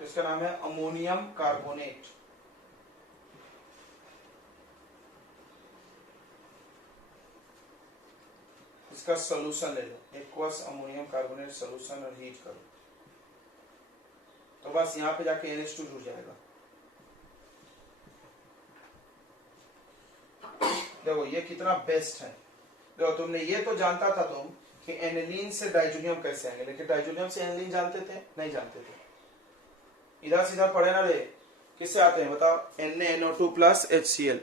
इसका नाम है अमोनियम कार्बोनेट। इसका सॉल्यूशन ले लो, एक्वस अमोनियम कार्बोनेट सॉल्यूशन, और हीट करो तो बस यहां पे जाके NH2 जुड़ जाएगा। देखो ये कितना बेस्ट है। देखो तुमने ये तो जानता था तुम कि एनिलीन से डाइजोनियम कैसे आएंगे, लेकिन डाइजोनियम से एनिलीन जानते थे? नहीं जानते थे। इधर सीधा पढ़े ना रे, किससे आते हैं बताओ? NaNO2 प्लस HCl,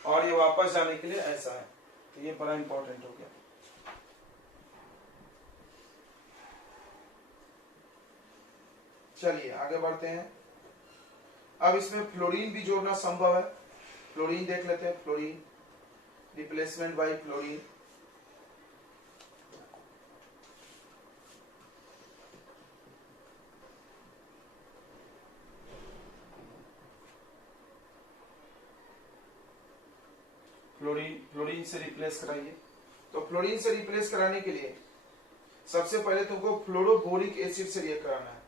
और ये वापस जाने के लिए ऐसा है, तो ये बड़ा इंपॉर्टेंट हो गया। चलिए आगे बढ़ते हैं। अब इसमें फ्लोरीन भी जोड़ना संभव है, फ्लोरीन देख लेते हैं। Fluorine replacement bye fluorine, fluorine से रिप्लेस कराइए। तो फ्लोरीन से रिप्लेस कराने के लिए सबसे पहले तुमको फ्लोरोबोरिक एसिड से रिएक्ट कराना है।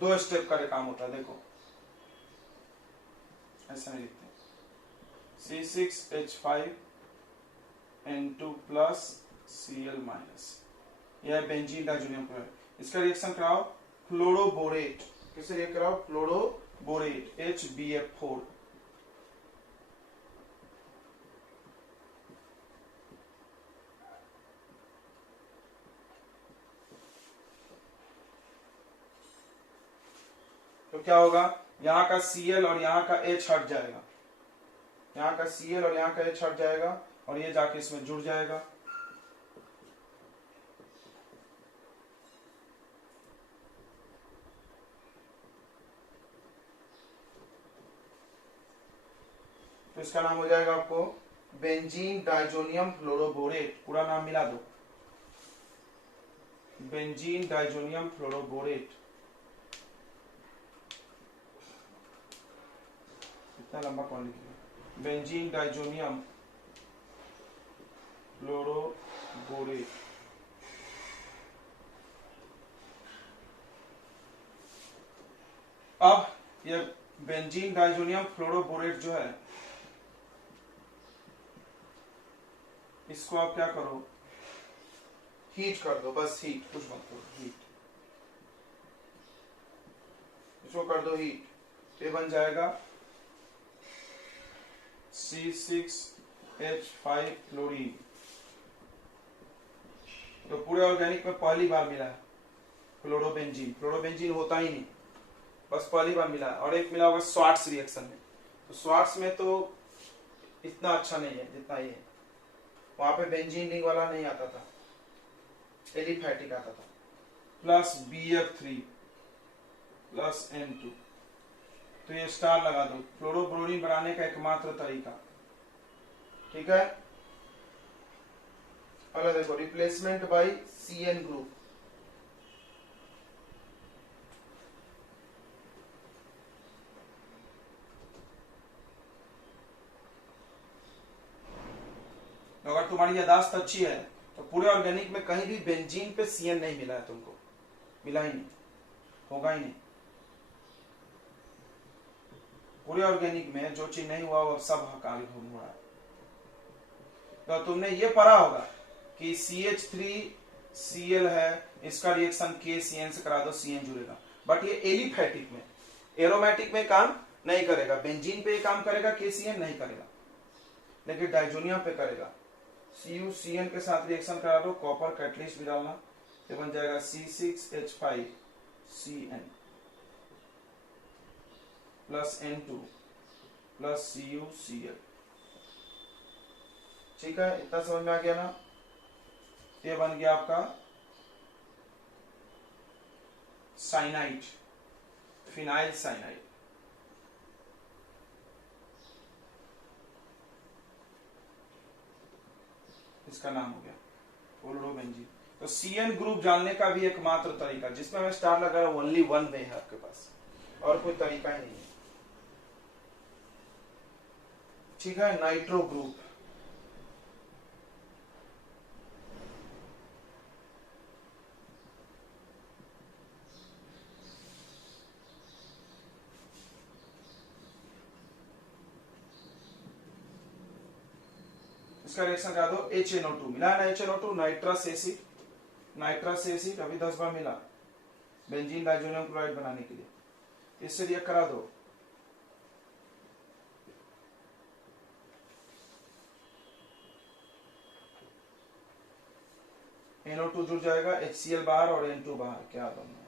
2 स्टेप का काम होता है, देखो ऐसा नहीं लिखते, C6H5N2 प्लस Cl माइनस, यह है बेंजीन डाइजोनियम क्लोराइड। इसका रिएक्शन कराओ फ्लोरोबोरेट, किससे रिएक्ट कराओ? Fluoroborate HBF4। तो क्या होगा? यहाँ का Cl और यहाँ का H हट जाएगा, यहाँ का Cl और यहाँ का H हट जाएगा, और ये जाके इसमें जुड़ जाएगा। तो इसका नाम हो जाएगा आपको बेंजीन डाइजोनियम फ्लोरोबोरेट। पूरा नाम मिला दो, बेंजीन डाइजोनियम फ्लोरोबोरेट। इतना लंबा कौन लिखेगा? Benzene diazonium fluoroborate. अब ये बेंजीन डाइजोनियम फ्लोरोबोरेट जो है, इसको आप क्या करो, हीट कर दो, बस हीट, कुछ मत करो, हीट, इसको कर दो हीट। ये बन जाएगा C6H5 फ्लोरीन। तो पूरे ऑर्गेनिक में पहली बार मिला है फ्लोरोबेंजीन। फ्लोरोबेंजीन होता ही नहीं, बस पहली बार मिला है। और एक मिला होगा स्वार्ट्स रिएक्शन में। तो स्वार्ट्स में तो इतना अच्छा नहीं है जितना ये है। वहां पे बेंजीन रिंग वाला नहीं आता था, एलिफैटिक आता था। Plus BF3 plus N2। तो ये स्टार लगा दो, फ्लोरोब्रोमीन बनाने का एकमात्र तरीका। ठीक है। अगला देखो, रिप्लेसमेंट बाय CN ग्रुप। अगर तुम्हारी यादाश्त अच्छी है तो पूरे ऑर्गेनिक में कहीं भी बेंजीन पे CN नहीं मिला है तुमको, मिला ही नहीं, होगा ही नहीं। पूरे ऑर्गेनिक में जो चीज नहीं हुआ वो सब हकारी हो रहा है। तो तुमने ये पढ़ा होगा कि CH3Cl है, इसका रिएक्शन KCN से करा दो, CN जुड़ेगा। बट ये एलिफैटिक में, एरोमेटिक में काम नहीं करेगा। बेंजीन पे काम करेगा, KCN नहीं करेगा, लेकिन डाइजोनियम पे करेगा। CuCN के साथ रिएक्शन करा दो, कॉपर कैटलिस्ट भी डालना, ये बन जाएगा C6H5CN plus N2 plus CuCl। ठीक है, इतना समझ में आ गया ना? ये बन गया आपका साइनाइड, फिनाइल साइनाइड। इसका नाम हो गया फ्लोरोबेंजीन। तो CN ग्रुप जानने का भी एकमात्र तरीका, जिसमें मैं स्टार लगा रहा हूं, ओनली वन वे है आपके पास, और कोई तरीका ही नहीं है। ठीक है। नाइट्रो ग्रुप, इसका रिएक्शन करा दो, HNO2 मिला है ना, HNO2 nitrous acid, nitrous acid अभी 10 बार मिला बेंजीन डाइजोनियम क्लोराइड बनाने के लिए। इससे रिएक्ट करा दो, NO2 जुड़ जाएगा, HCl बाहर और N2 बाहर। क्या दोनों है,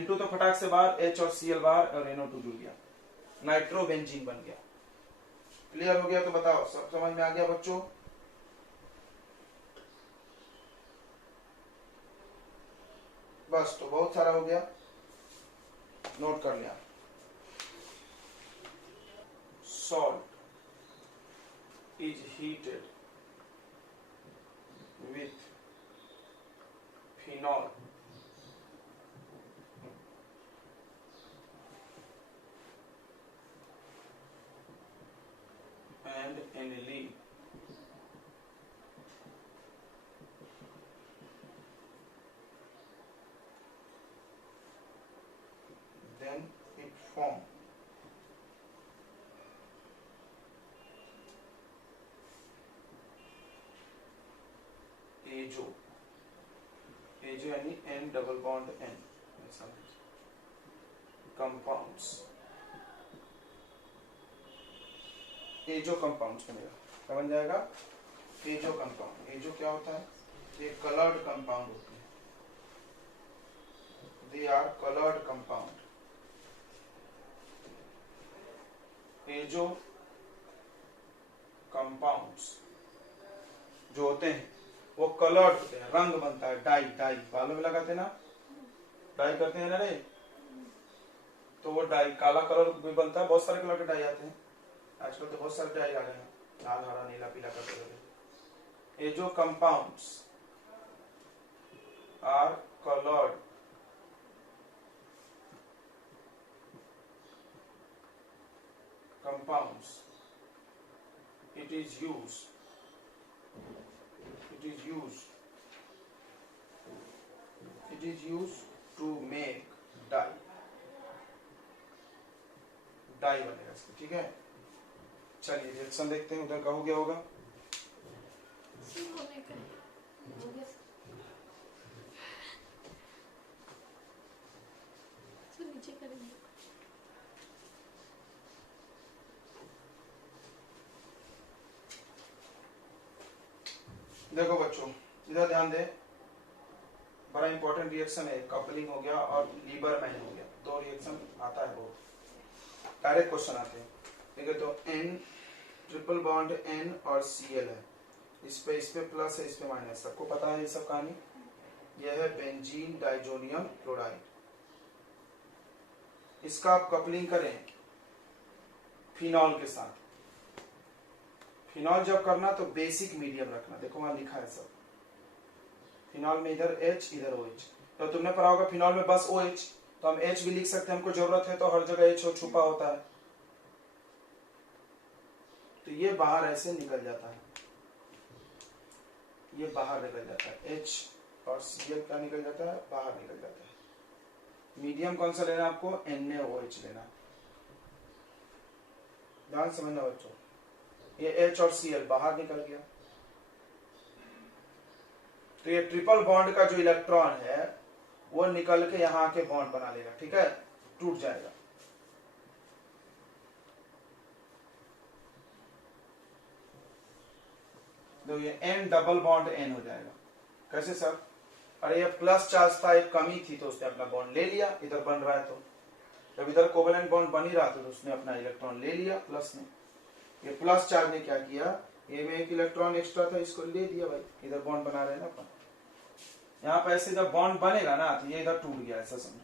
N2 तो फटाक से बाहर, H और Cl बाहर और NO2 जुड़ गया, नाइट्रोबेंजीन बन गया। क्लियर हो गया? तो बताओ, सब समझ में आ गया बच्चों? बस, तो बहुत सारा हो गया, नोट कर लिया। Salt is heated with phenol and aniline. Then it form azo, azo यानी N double bond N, compounds, azo compounds बनेगा। क्या बन जाएगा? Azo compound. एजो क्या होता है? ये कलर्ड कंपाउंड होते हैं, they are coloured compound. Azo compounds जो होते हैं वो कलर्ड होते हैं, रंग बनता है, डाई, डाई बालों में लगाते हैं ना, डाई करते हैं ना रे, तो वो डाई काला कलर भी बनता है, बहुत सारे कलर के डाई आते हैं, आजकल तो बहुत सारे डाई आ गए हैं, लाल हरा नीला पीला करते हुए। ये जो compounds are coloured compounds, it is used to make dye बनेगा इसका, ठीक है। चलिए रिएक्शन देखते हैं, उधर का हो गया होगा। देखो बच्चों इधर ध्यान दे, बड़ा इंपॉर्टेंट रिएक्शन है, कपलिंग हो गया और लीबरमैन हो गया, दो रिएक्शन आता है, बहुत डायरेक्ट क्वेश्चन आते हैं। ठीक है, तो N ट्रिपल बॉन्ड N और Cl है, इस पे प्लस है, इस पे माइनस, सबको पता है ये सब कहानी। यह है बेंजीन डाइजोनियम क्लोराइड। इसका आप कपलिंग करें फिनॉल के साथ। फिनॉल जब करना तो बेसिक मीडियम रखना, देखो वहां लिखा है सब, फिनॉल में इधर H इधर OH। तो तुमने पढ़ा होगा फिनॉल में बस OH, तो हम H भी लिख सकते हैं, हमको जरूरत है तो हर जगह H छुपा होता है, तो ये बाहर ऐसे निकल जाता है, ये बाहर निकल जाता है, H और Cl का निकल जाता है, बाहर निकल जाता है। मीडियम कौन सा लेना आपको, NaOH लेना, ध्यान समझना बच्चों। ये H और Cl बाहर निकल गया, तो ये ट्रिपल बॉन्ड का जो इलेक्ट्रॉन है वो निकल के यहां के बॉन्ड बना लेगा, ठीक है, टूट जाएगा। तो ये N डबल बॉन्ड N हो जाएगा। कैसे सर? अरे ये प्लस चार्ज था, एक कमी थी तो उसने अपना बॉन्ड ले लिया, इधर बन रहा है तो जब इधर कोवेलेंट बॉन्ड बन ही रहा था तो उसने अपना इलेक्ट्रॉन ले लिया प्लस में। ये प्लस चार्ज ने क्या किया, ये में एक इलेक्ट्रॉन एक्स्ट्रा था, इसको ले दिया भाई, इधर बॉन्ड बना रहे हैं ना अपन। यहाँ पर ऐसे जब बॉन्ड बनेगा ना तो ये इधर टूट गया, ऐसा समझो।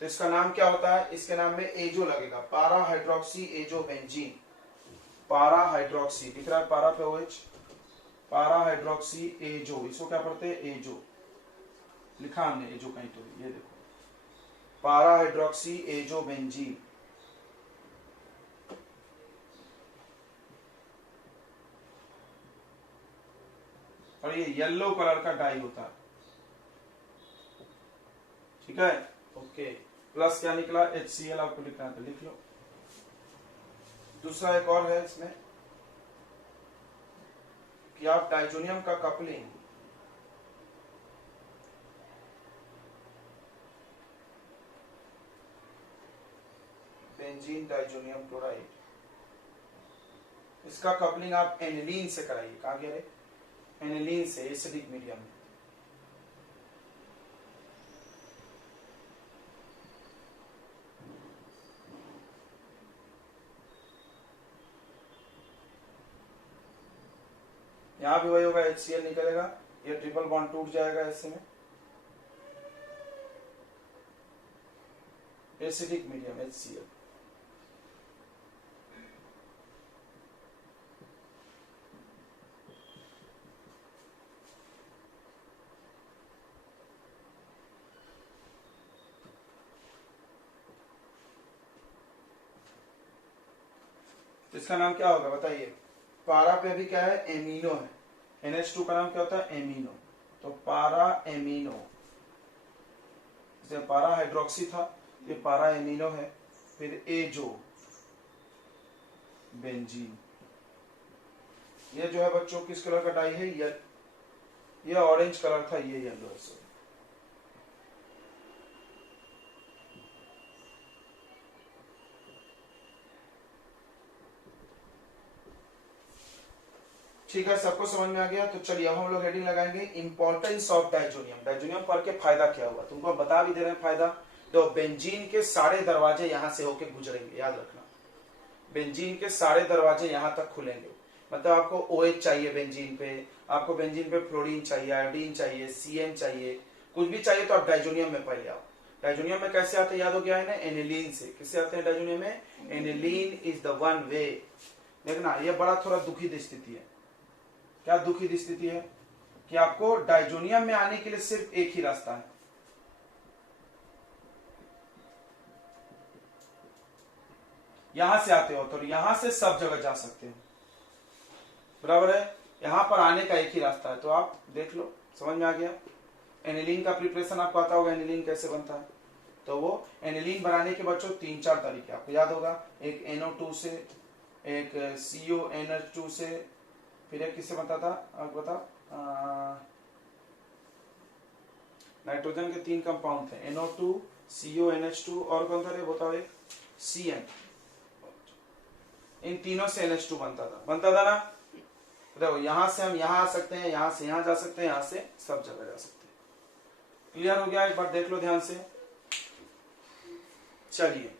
तो इसका नाम क्या होता है, इसके नाम में एजो लगेगा, पारा हाइड्रोक्सी एजो बेंजीन। पारा हाइड्रोक्सी दिख रहा है, पारा पे OH, पारा हाइड्रोक्सी एजो, इसको क्या पढ़ते हैं, एजो लिखा हमने, एजो कहीं तो, ये देखो पारा हाइड्रोक्सी एजो बेंजीन। और ये येलो कलर का डाई होता है, ठीक है, ओके। प्लस क्या निकला, HCl आपको लिखना है तो लिख लो। दूसरा एक और है इसमें कि आप डाइजोनियम का कपलिंग बेंजीन डाइजोनियम क्लोराइड, इसका कपलिंग आप एनिलीन से कराइए। कहां गया रे, एनिलीन से, एसिडिक मीडियम में। यहां भी वही होगा, HCl निकलेगा, ये ट्रिपल बॉन्ड टूट जाएगा ऐसे में, एसिडिक मीडियम HCl। इसका नाम क्या होगा बताइए, पारा पे भी क्या है, एमिनो है, NH2 का नाम क्या होता है, एमिनो, तो पारा एमिनो। जैसे पारा हाइड्रोक्सी था, ये पारा एमिनो है, फिर एजो बेंजीन। ये जो है बच्चों किस कलर का डाई है, ये ऑरेंज कलर था, ये येलो है। ठीक है, सबको समझ में आ गया। तो चलिए अब हम लोग हेडिंग लगाएंगे इंपॉर्टेंस ऑफ डाइजोनियम। डाइजोनियम पढ़ के फायदा क्या हुआ, तुमको बता भी दे रहे हैं फायदा। तो बेंजीन के सारे दरवाजे यहां से होके गुजरेंगे, याद रखना, बेंजीन के सारे दरवाजे यहां तक खुलेंगे। मतलब आपको OH चाहिए बेंजीन पे, आपको बेंजीन पे फ्लोरीन चाहिए, आयोडीन चाहिए, CN चाहिए, कुछ भी चाहिए तो आप डाइजोनियम में पहले आओ। डाइजोनियम में कैसे आते हैं याद हो गया है ना, एनिलीन से। किससे आते हैं डाइजोनियम में? Aniline is the one way. देखना ये बड़ा थोड़ा दुखी स्थिति है। क्या दुखी स्थिति है? कि आपको डाइजोनियम में आने के लिए सिर्फ एक ही रास्ता है, यहां से आते हो तो यहां से सब जगह जा सकते हो, बराबर है। यहां पर आने का एक ही रास्ता है, तो आप देख लो, समझ में आ गया। एनिलीन का प्रिपरेशन आपको आता होगा, एनिलीन कैसे बनता है। तो वो एनिलीन बनाने के बच्चों 3-4 तरीके आपको याद होगा। एक NO2 से, एक CONH2 से, फिर एक किससे बनता था आपको बता, नाइट्रोजन के 3 कंपाउंड थे, NO2, CONH2 और कौन था रे बताओ, एक CN। इन तीनों से NH2 बनता था ना। देखो यहां से हम यहां आ सकते हैं, यहां से यहां जा सकते हैं, यहां से सब जगह जा सकते हैं। क्लियर हो गया? एक बार देख लो ध्यान से। चलिए